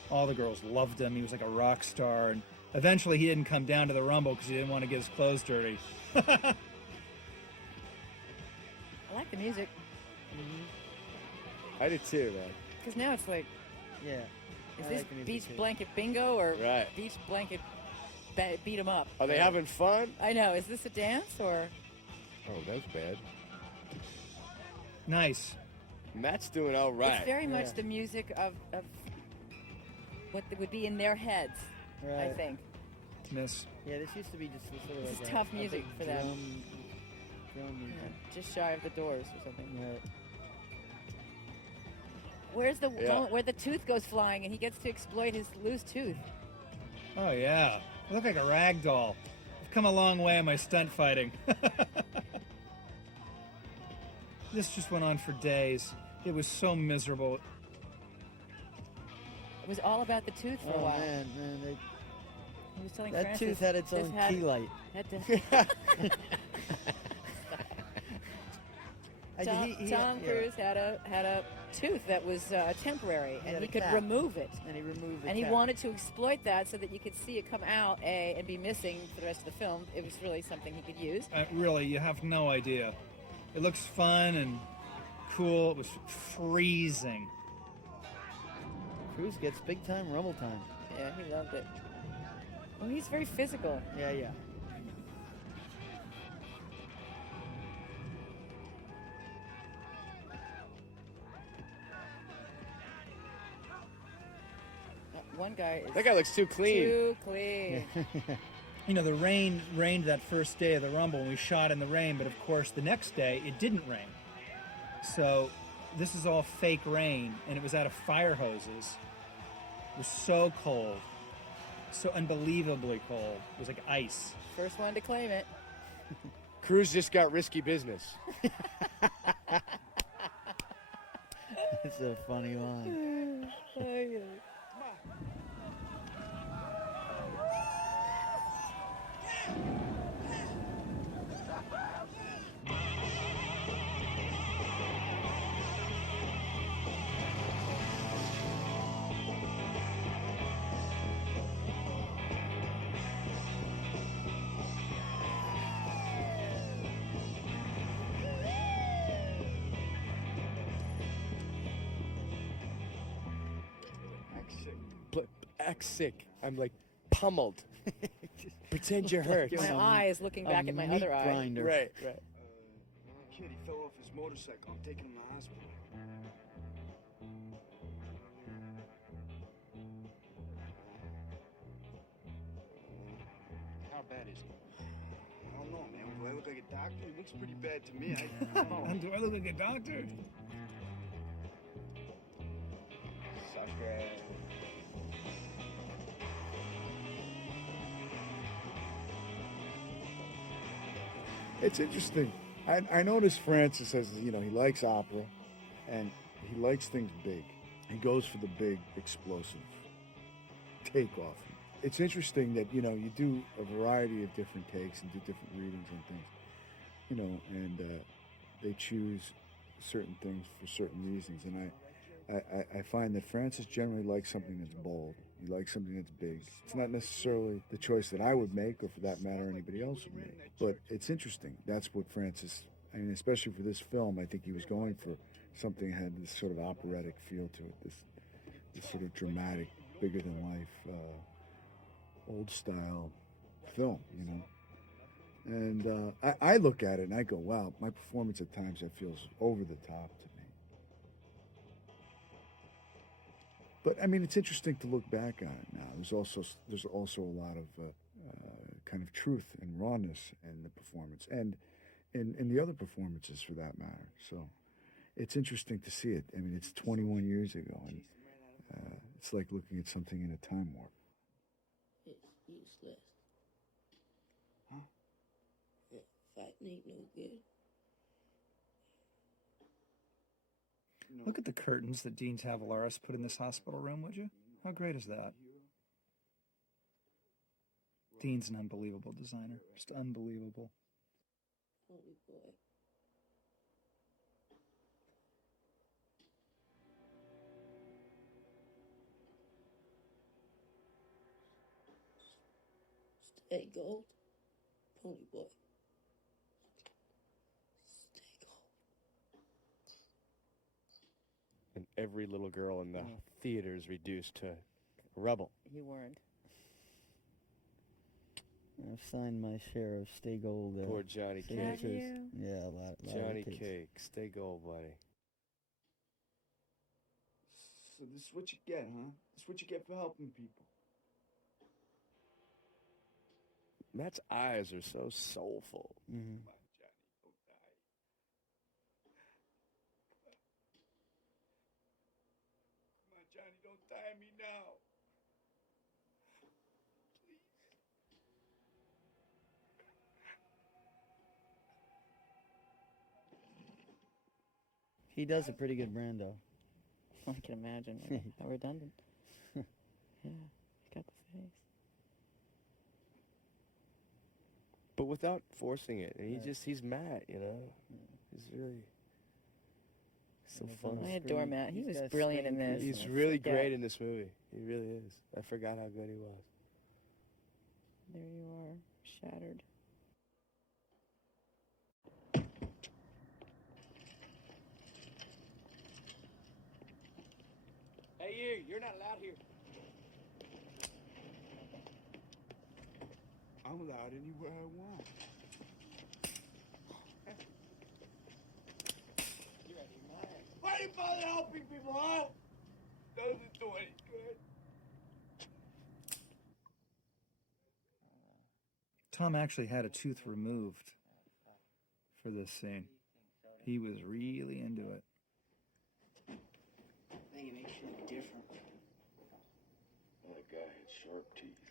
All the girls loved him. He was like a rock star. And eventually he didn't come down to the Rumble because he didn't want to get his clothes dirty. I like the music. I did too, man. Because now it's like, Yeah. is I this like the music beach too. blanket bingo or Right. beach blanket beat 'em up? Are they having fun? I know. Is this a dance or? Oh, that's bad. Nice. Matt's doing all right. It's very much the music of what would be in their heads, I Right. think. Miss. Yeah, this used to be just sort of This like is tough a music big for them. Drum music. Yeah, just shy of the Doors or something. Right. Where's the Yeah. moment where the tooth goes flying and he gets to exploit his loose tooth? Oh, yeah. I look like a rag doll. I've come a long way in my stunt fighting. This just went on for days. It was so miserable. It was all about the tooth for a Oh while. man, He was telling that Francis tooth had its this own key light. Had to, I- Tom, he- Tom yeah. Cruise had a tooth that was temporary, had and a he could cap. remove it. And he removed the And he cap. wanted to exploit that so that you could see it come out and be missing for the rest of the film. It was really something he could use. Really, you have no idea. It looks fun and cool. It was freezing. Cruise gets big time rumble time. Yeah, he loved it. Well, he's very physical. Yeah, yeah. One guy is That guy looks too clean. Too clean. You know, the rain rained that first day of the Rumble, and we shot in the rain, but of course the next day it didn't rain. So this is all fake rain, and it was out of fire hoses. It was so cold. So unbelievably cold. It was like ice. First one to claim it. Cruz just got risky business. It's a funny line. Act sick. I'm like pummeled. Pretend you're hurt. My eye is looking back at my other eye. Grinder. Right, right. Kid, he fell off his motorcycle. I'm taking him to the hospital. How bad is he? I don't know, man. Do I look like a doctor? He looks pretty bad to me. I don't know. Do I look like a doctor? Sucker. It's interesting. I noticed Francis says, you know, he likes opera and he likes things big. He goes for the big, explosive takeoff. It's interesting that, you know, you do a variety of different takes and do different readings on things, you know, and they choose certain things for certain reasons. And I find that Francis generally likes something that's bold. He likes something that's big. It's not necessarily the choice that I would make, or for that matter, anybody else would make. But it's interesting. That's what Francis, I mean, especially for this film, I think he was going for something that had this sort of operatic feel to it, this sort of dramatic, bigger than life, old style film, you know. And I look at it and I go, wow, my performance at times that feels over the top to me. But I mean, it's interesting to look back on it now. There's also a lot of kind of truth and rawness in the performance, and in the other performances for that matter. So it's interesting to see it. I mean, it's 21 years ago, and it's like looking at something in a time warp. It's useless. Huh? Yeah, fighting ain't no good. Look at the curtains that Dean Tavolaris put in this hospital room, would you? How great is that? Dean's an unbelievable designer. Just unbelievable. Holy boy. Stay gold, pony boy. Stay gold. And every little girl in the theater is reduced to a rebel. You weren't. I've signed my share of Stay Gold. Poor Johnny Cake. Have you? Yeah, a lot Johnny of kids. Cake, stay gold, buddy. So this is what you get, huh? This is what you get for helping people. Matt's eyes are so soulful. Mm-hmm. Come on, Johnny, don't die me now. He does a pretty good Brando. I can imagine. Yeah, how redundant. Yeah, he's got the face. But without forcing it. And he's Matt, you know? He's really so fun. I adore Matt. He was brilliant in this. He's really great in this movie. He really is. I forgot how good he was. There you are, shattered. Hey, you're not allowed here. I'm allowed anywhere I want. You're out of your mind. Why do you bother helping people, huh? Doesn't do any good. Tom actually had a tooth removed for this scene. He was really into it. I think it makes you look different. That guy had sharp teeth.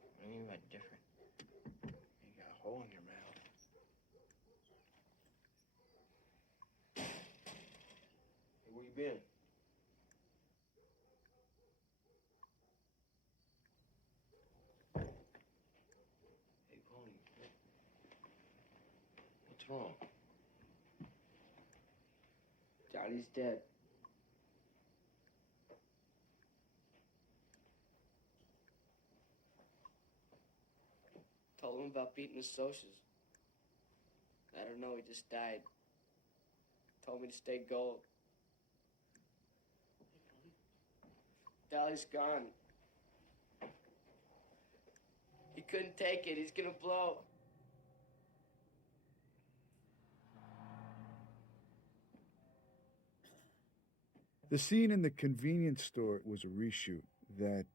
What do you mean by different? You got a hole in your mouth. Hey, where you been? Hey, Pony. What's wrong? Johnny's dead. Told him about beating the socials. I don't know, he just died. Told me to stay gold. Dolly's gone. He couldn't take it, he's gonna blow. The scene in the convenience store was a reshoot that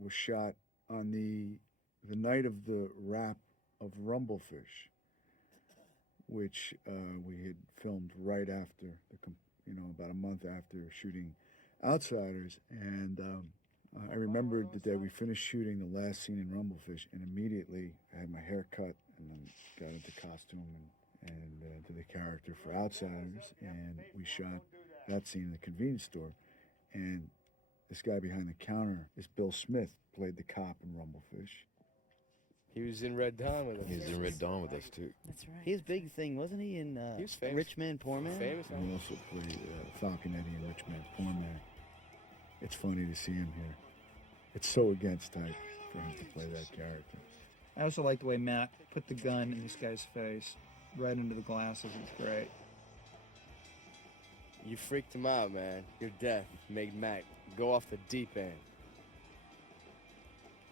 was shot on the night of the wrap of Rumblefish, which we had filmed right after about a month after shooting Outsiders. And I remembered the day we finished shooting the last scene in Rumblefish, and immediately I had my hair cut and then got into costume and to the character for Outsiders, and we shot that scene in the convenience store. And this guy behind the counter is Bill Smith, played the cop in Rumblefish. He was in Red Dawn with us. He was in Red Dawn with us, too. That's right. His big thing, wasn't he, in He was famous. Rich Man, Poor Man? Famous. And he also played Falcon Eddie in Rich Man, Poor Man. It's funny to see him here. It's so against type for him to play that character. I also like the way Matt put the gun in this guy's face, right into the glasses. It's great. You freaked him out, man. Your death made Matt go off the deep end.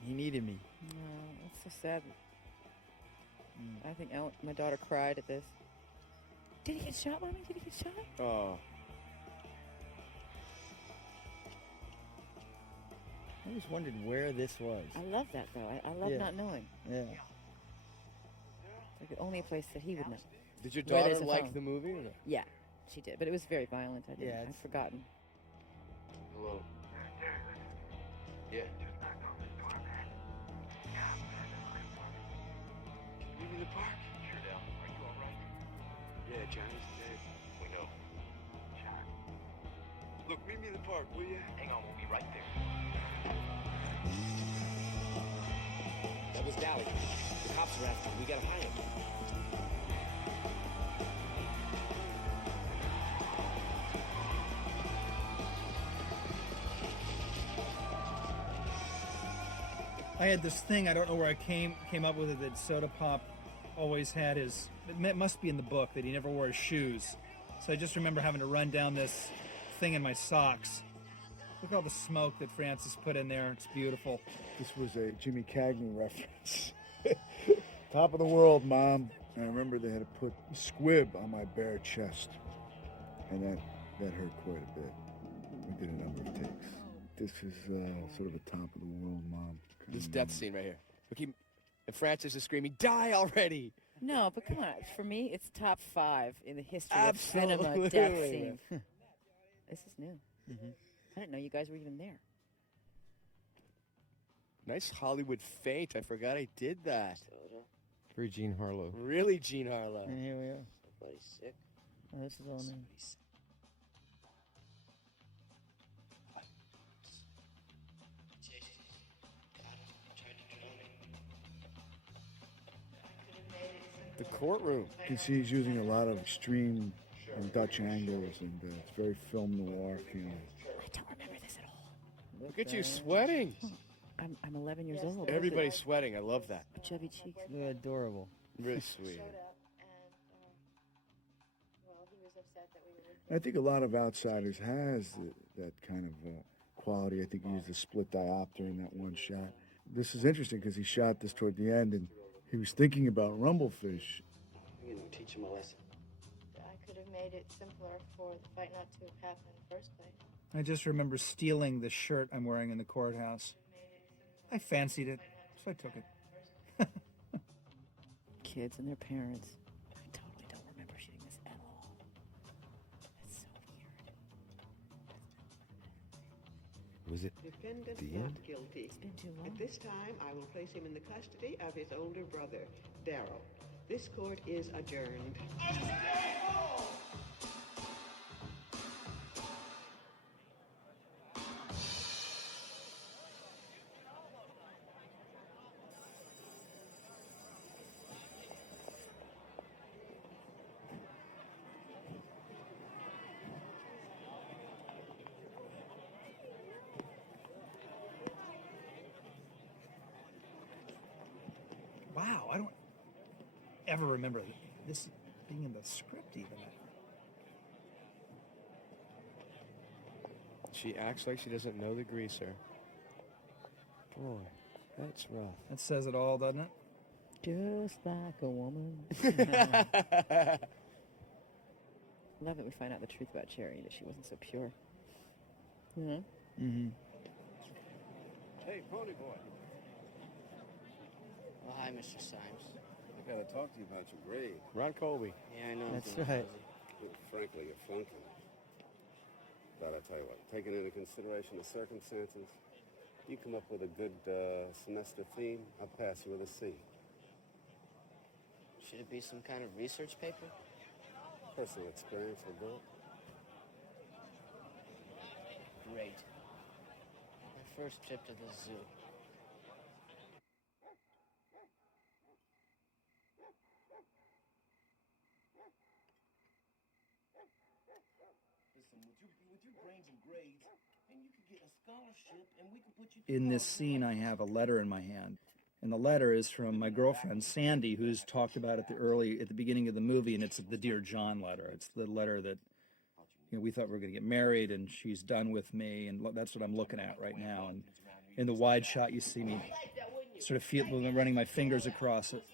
He needed me. No, that's so sad. I think my daughter cried at this. Did he get shot, Mommy? Did he get shot? Oh. I always wondered where this was. I love that, though. I love not knowing. Yeah. Like the only place that he would know. Did your Where daughter there's a like phone. the movie or no? Yeah, she did. But it was very violent. I didn't. Yeah, I'd forgotten. Hello. Yeah. Meet me in the park? Sure, Dal. Are you all right? Yeah, Johnny's dead. We know. Look, meet me in the park, will you? Hang on, we'll be right there. That was Dolly. The cops are after him. We gotta find him. I had this thing, I don't know where I came up with it, that Soda Pop always had his, it must be in the book, that he never wore his shoes. So I just remember having to run down this thing in my socks. Look at all the smoke that Francis put in there. It's beautiful. This was a Jimmy Cagney reference. Top of the world, Mom. And I remember they had to put squib on my bare chest. And that hurt quite a bit. We did a number of takes. This is sort of a top of the world, Mom. This death scene right here. Look, and Francis is screaming, "Die already!" No, but come on. For me, it's top 5 in the history Absolutely. of cinema death scene. This is new. I didn't know you guys were even there. Nice Hollywood feint. I forgot I did that. Very Jean Harlow. Really, Jean Harlow. And here we are. Somebody's sick. Oh, this is all new. The courtroom. You can see he's using a lot of extreme and Dutch angles, and it's very film noir feeling. I don't remember this at all. Look at you sweating. I'm 11 years old. Everybody's sweating. I love that. Chubby cheeks. They're adorable. Really sweet. I think a lot of Outsiders has that kind of quality. I think he used a split diopter in that one shot. This is interesting because he shot this toward the end, and he was thinking about Rumblefish. You know, teach him a lesson. I could have made it simpler for the fight not to have happened in the first place. I just remember stealing the shirt I'm wearing in the courthouse. I fancied it, so I took it. Kids and their parents. I totally don't remember shooting this at all. That's so weird. Was it Defendant the not end? guilty. It's been too long. At this time, I will place him in the custody of his older brother, Daryl. This court is adjourned. Wow, I don't ever remember this being in the script even. She acts like she doesn't know the greaser. Boy, that's rough. That says it all, doesn't it? Just like a woman. Love that we find out the truth about Cherry, that she wasn't so pure. You know? Mm-hmm. Hey, Pony Boy. Oh, hi, Mr. Symes. I gotta talk to you about your grade. Ron Colby. Yeah, I know. That's right. Frankly, you're flunking. But I tell you what, taking into consideration the circumstances, you come up with a good semester theme, I'll pass you with a C. Should it be some kind of research paper? Personal experience will do it. Great. My first trip to the zoo. Listen, with your brains and grades, and you could get a scholarship, and we could put you In this scene, I have a letter in my hand. And the letter is from my girlfriend, Sandy, who's talked about at the beginning of the movie, and it's the Dear John letter. It's the letter that, we thought we were going to get married, and she's done with me, and that's what I'm looking at right now. And in the wide shot, you see me sort of running my fingers across it.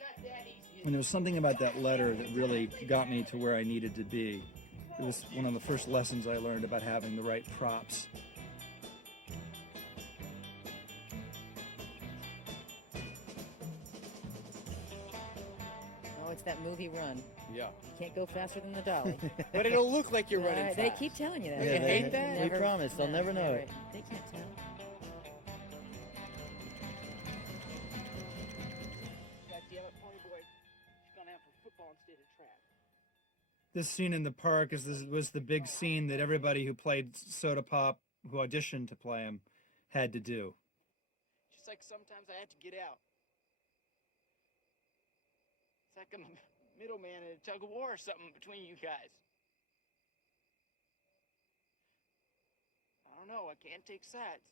And there was something about that letter that really got me to where I needed to be. It was one of the first lessons I learned about having the right props. Oh, it's that movie Run. Yeah. You can't go faster than the dolly. But it'll look like you're running fast. They keep telling you that. You hate that? We promise, they'll never know it. They can't tell. God damn it, Pony Boy. She's gone out for football instead of track. This scene in the park was the big scene that everybody who played Soda Pop, who auditioned to play him, had to do. Just like sometimes I have to get out. It's like I'm a middleman in a tug of war or something between you guys. I don't know, I can't take sides.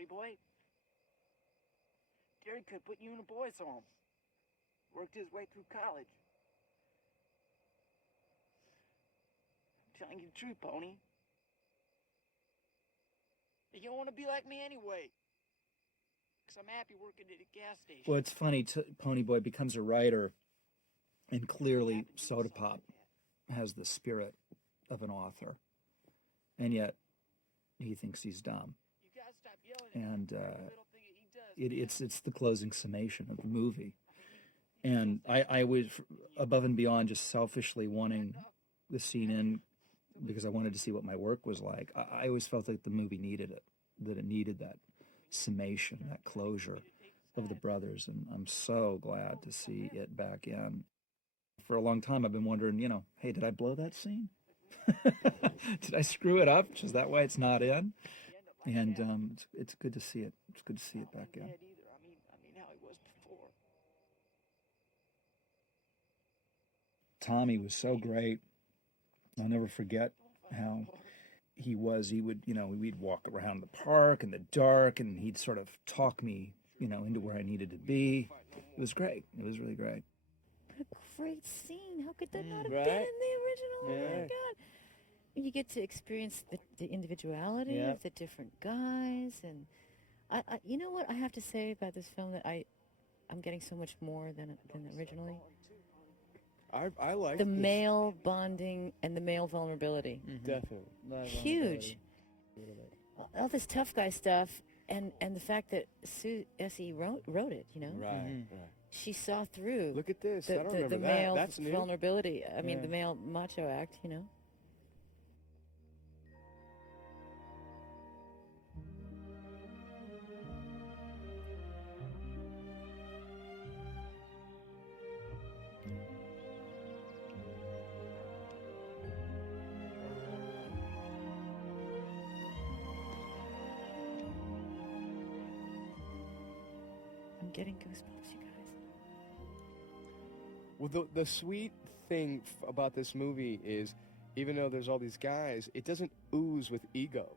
Pony Boy. Derry could put you in a boys' home. Worked his way through college. I'm telling you the truth, Pony. You don't want to be like me anyway. Because I'm happy working at a gas station. Well, it's funny. Pony Boy becomes a writer, and clearly Soda Pop has the spirit of an author, and yet he thinks he's dumb. And it's the closing summation of the movie. And I was above and beyond just selfishly wanting the scene in because I wanted to see what my work was like. I always felt like the movie needed it, that it needed that summation, that closure of the brothers. And I'm so glad to see it back in. For a long time, I've been wondering, hey, did I blow that scene? Did I screw it up? Is that why it's not in? And it's good to see it. It's good to see it back in. I mean how he was before. Tommy was so great. I'll never forget how he was. He would, we'd walk around the park in the dark, and he'd sort of talk me, into where I needed to be. It was great. It was really great. What a great scene. How could that not have Right? been in the original? Yeah. Oh my God. You get to experience the individuality of the different guys. And I you know what I have to say about this film, that I'm getting so much more than originally. I like the male bonding and the male vulnerability. Definitely. Huge. All this tough guy stuff, and the fact that Essie wrote it, Right. She saw through. Look at this. I don't the remember that. male That's new. vulnerability. I mean, the male macho act, I'm getting goosebumps, you guys. Well, the sweet thing about this movie is, even though there's all these guys, it doesn't ooze with ego.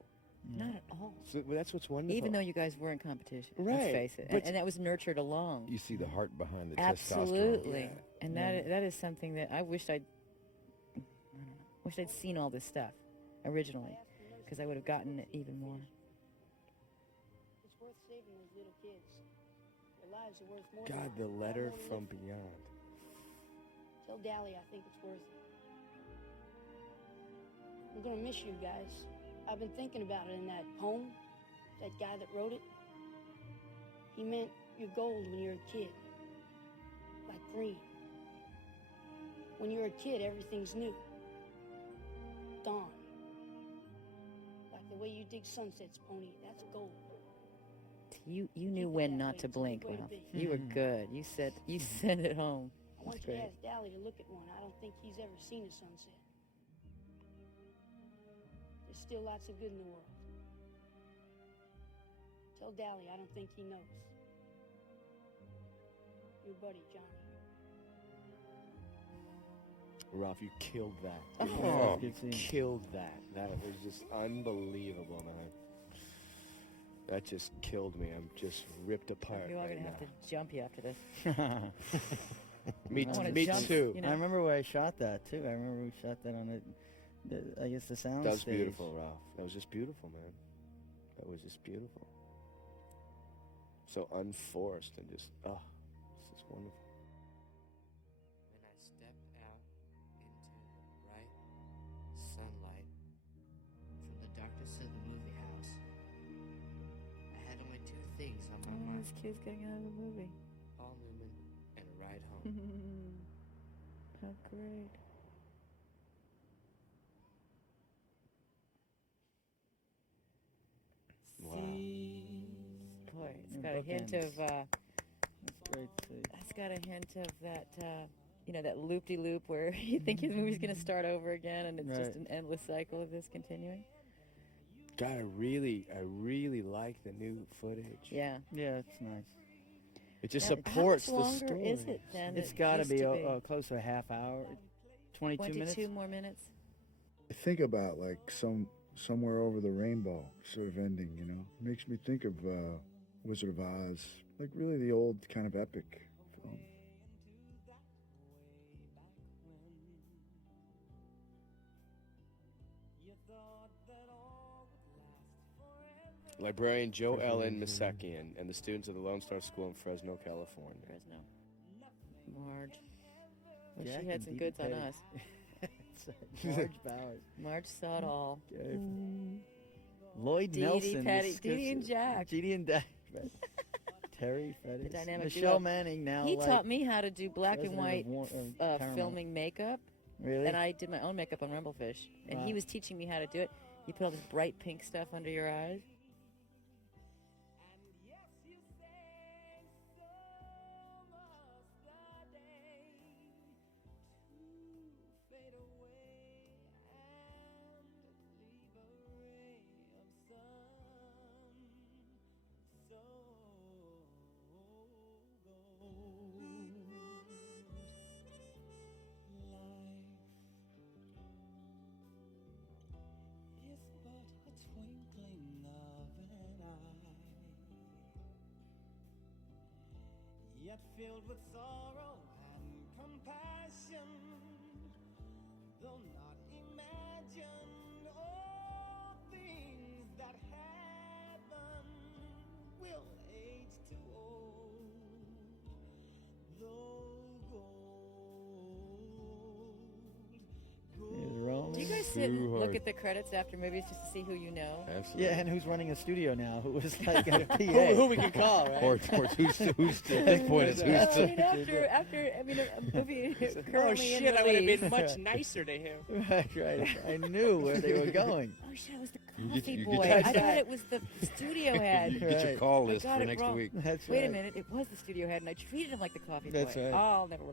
Not at all. So that's what's wonderful. Even though you guys were in competition, Right. let's face it, and that was nurtured along. You see the heart behind the Absolutely, testosterone. and that is something that I wished I'd seen all this stuff originally, because I would have gotten it even more. It's worth saving those little kids. Their lives are worth more. God, the letter from beyond. Tell Dally I think it's worth it. I'm gonna miss you guys. I've been thinking about it in that poem. That guy that wrote it. He meant you're gold when you're a kid. Like green. When you're a kid, everything's new. Dawn. Like the way you dig sunsets, Pony. That's gold. You knew when not to blink, Ralph. You were good. You sent it home. I want That's you to great. ask Dally to look at one. I don't think he's ever seen a sunset. There's still lots of good in the world. Tell Dally I don't think he knows. Your buddy, Johnny. Ralph, you killed that. Oh. You killed that. That was just unbelievable, man. That just killed me. I'm just ripped apart You're all right gonna now. have to jump you after this. Me I wanna me jump, too. I remember where I shot that too. I remember we shot that on I guess the sound That was stage. beautiful, Ralph. That was just beautiful, man. That was just beautiful. So unforced and just, this is wonderful. When I stepped out into the bright sunlight from the darkness of the movie house, I had only two things on my mind. This kid's getting out of the movie. Paul Newman and a ride home. How great. Wow. Boy, it's got a bookends. hint of. That's great to see. It's got a hint of that. That loop-de-loop where you think his movie's going to start over again, and it's just an endless cycle of this continuing. God, I really like the new footage. Yeah. Yeah, it's nice. It just Now, supports how much the longer story. is it than It's it got to used be to close to a half hour. 22 minutes. 22 more minutes. Think about like some somewhere over the rainbow sort of ending, you know. It makes me think of Wizard of Oz, like really the old kind of epic film. Librarian Joe Ellen Misakian and the students of the Lone Star School in Fresno, California. Fresno. Marge. Well, Jack she had and some Dee goods on Petty. us. Marge Bowers. Marge saw it all. Lloyd Dee Nelson. Petty, Dee and Jack. Dee and Jack. Terry The Fettis. dynamic Michelle duo. Manning now. He like, taught me how to do black and president white of Paramount. filming makeup. Really? And I did my own makeup on Rumblefish. And he Wow. was teaching me how to do it. You put all this bright pink stuff under your eyes. Yet filled with sorrow and compassion, though not imagined, all things that happen will age too old, though Do you guys sit and look at the credits after movies just to see who you know? Absolutely. Yeah, and who's running a studio now? Who was like a PA? Who we can call, right? Or who's at this point it's who's I mean, after a movie currently Oh in shit! I would have release. been much nicer to him. Right. I knew where they were going. Oh shit! It was the You coffee get- you boy. get- I thought it was the studio head. Get your call I list got for it next wrong. week. That's Wait right. a minute! It was the studio head, and I treated him like the coffee That's boy. right. I'll never work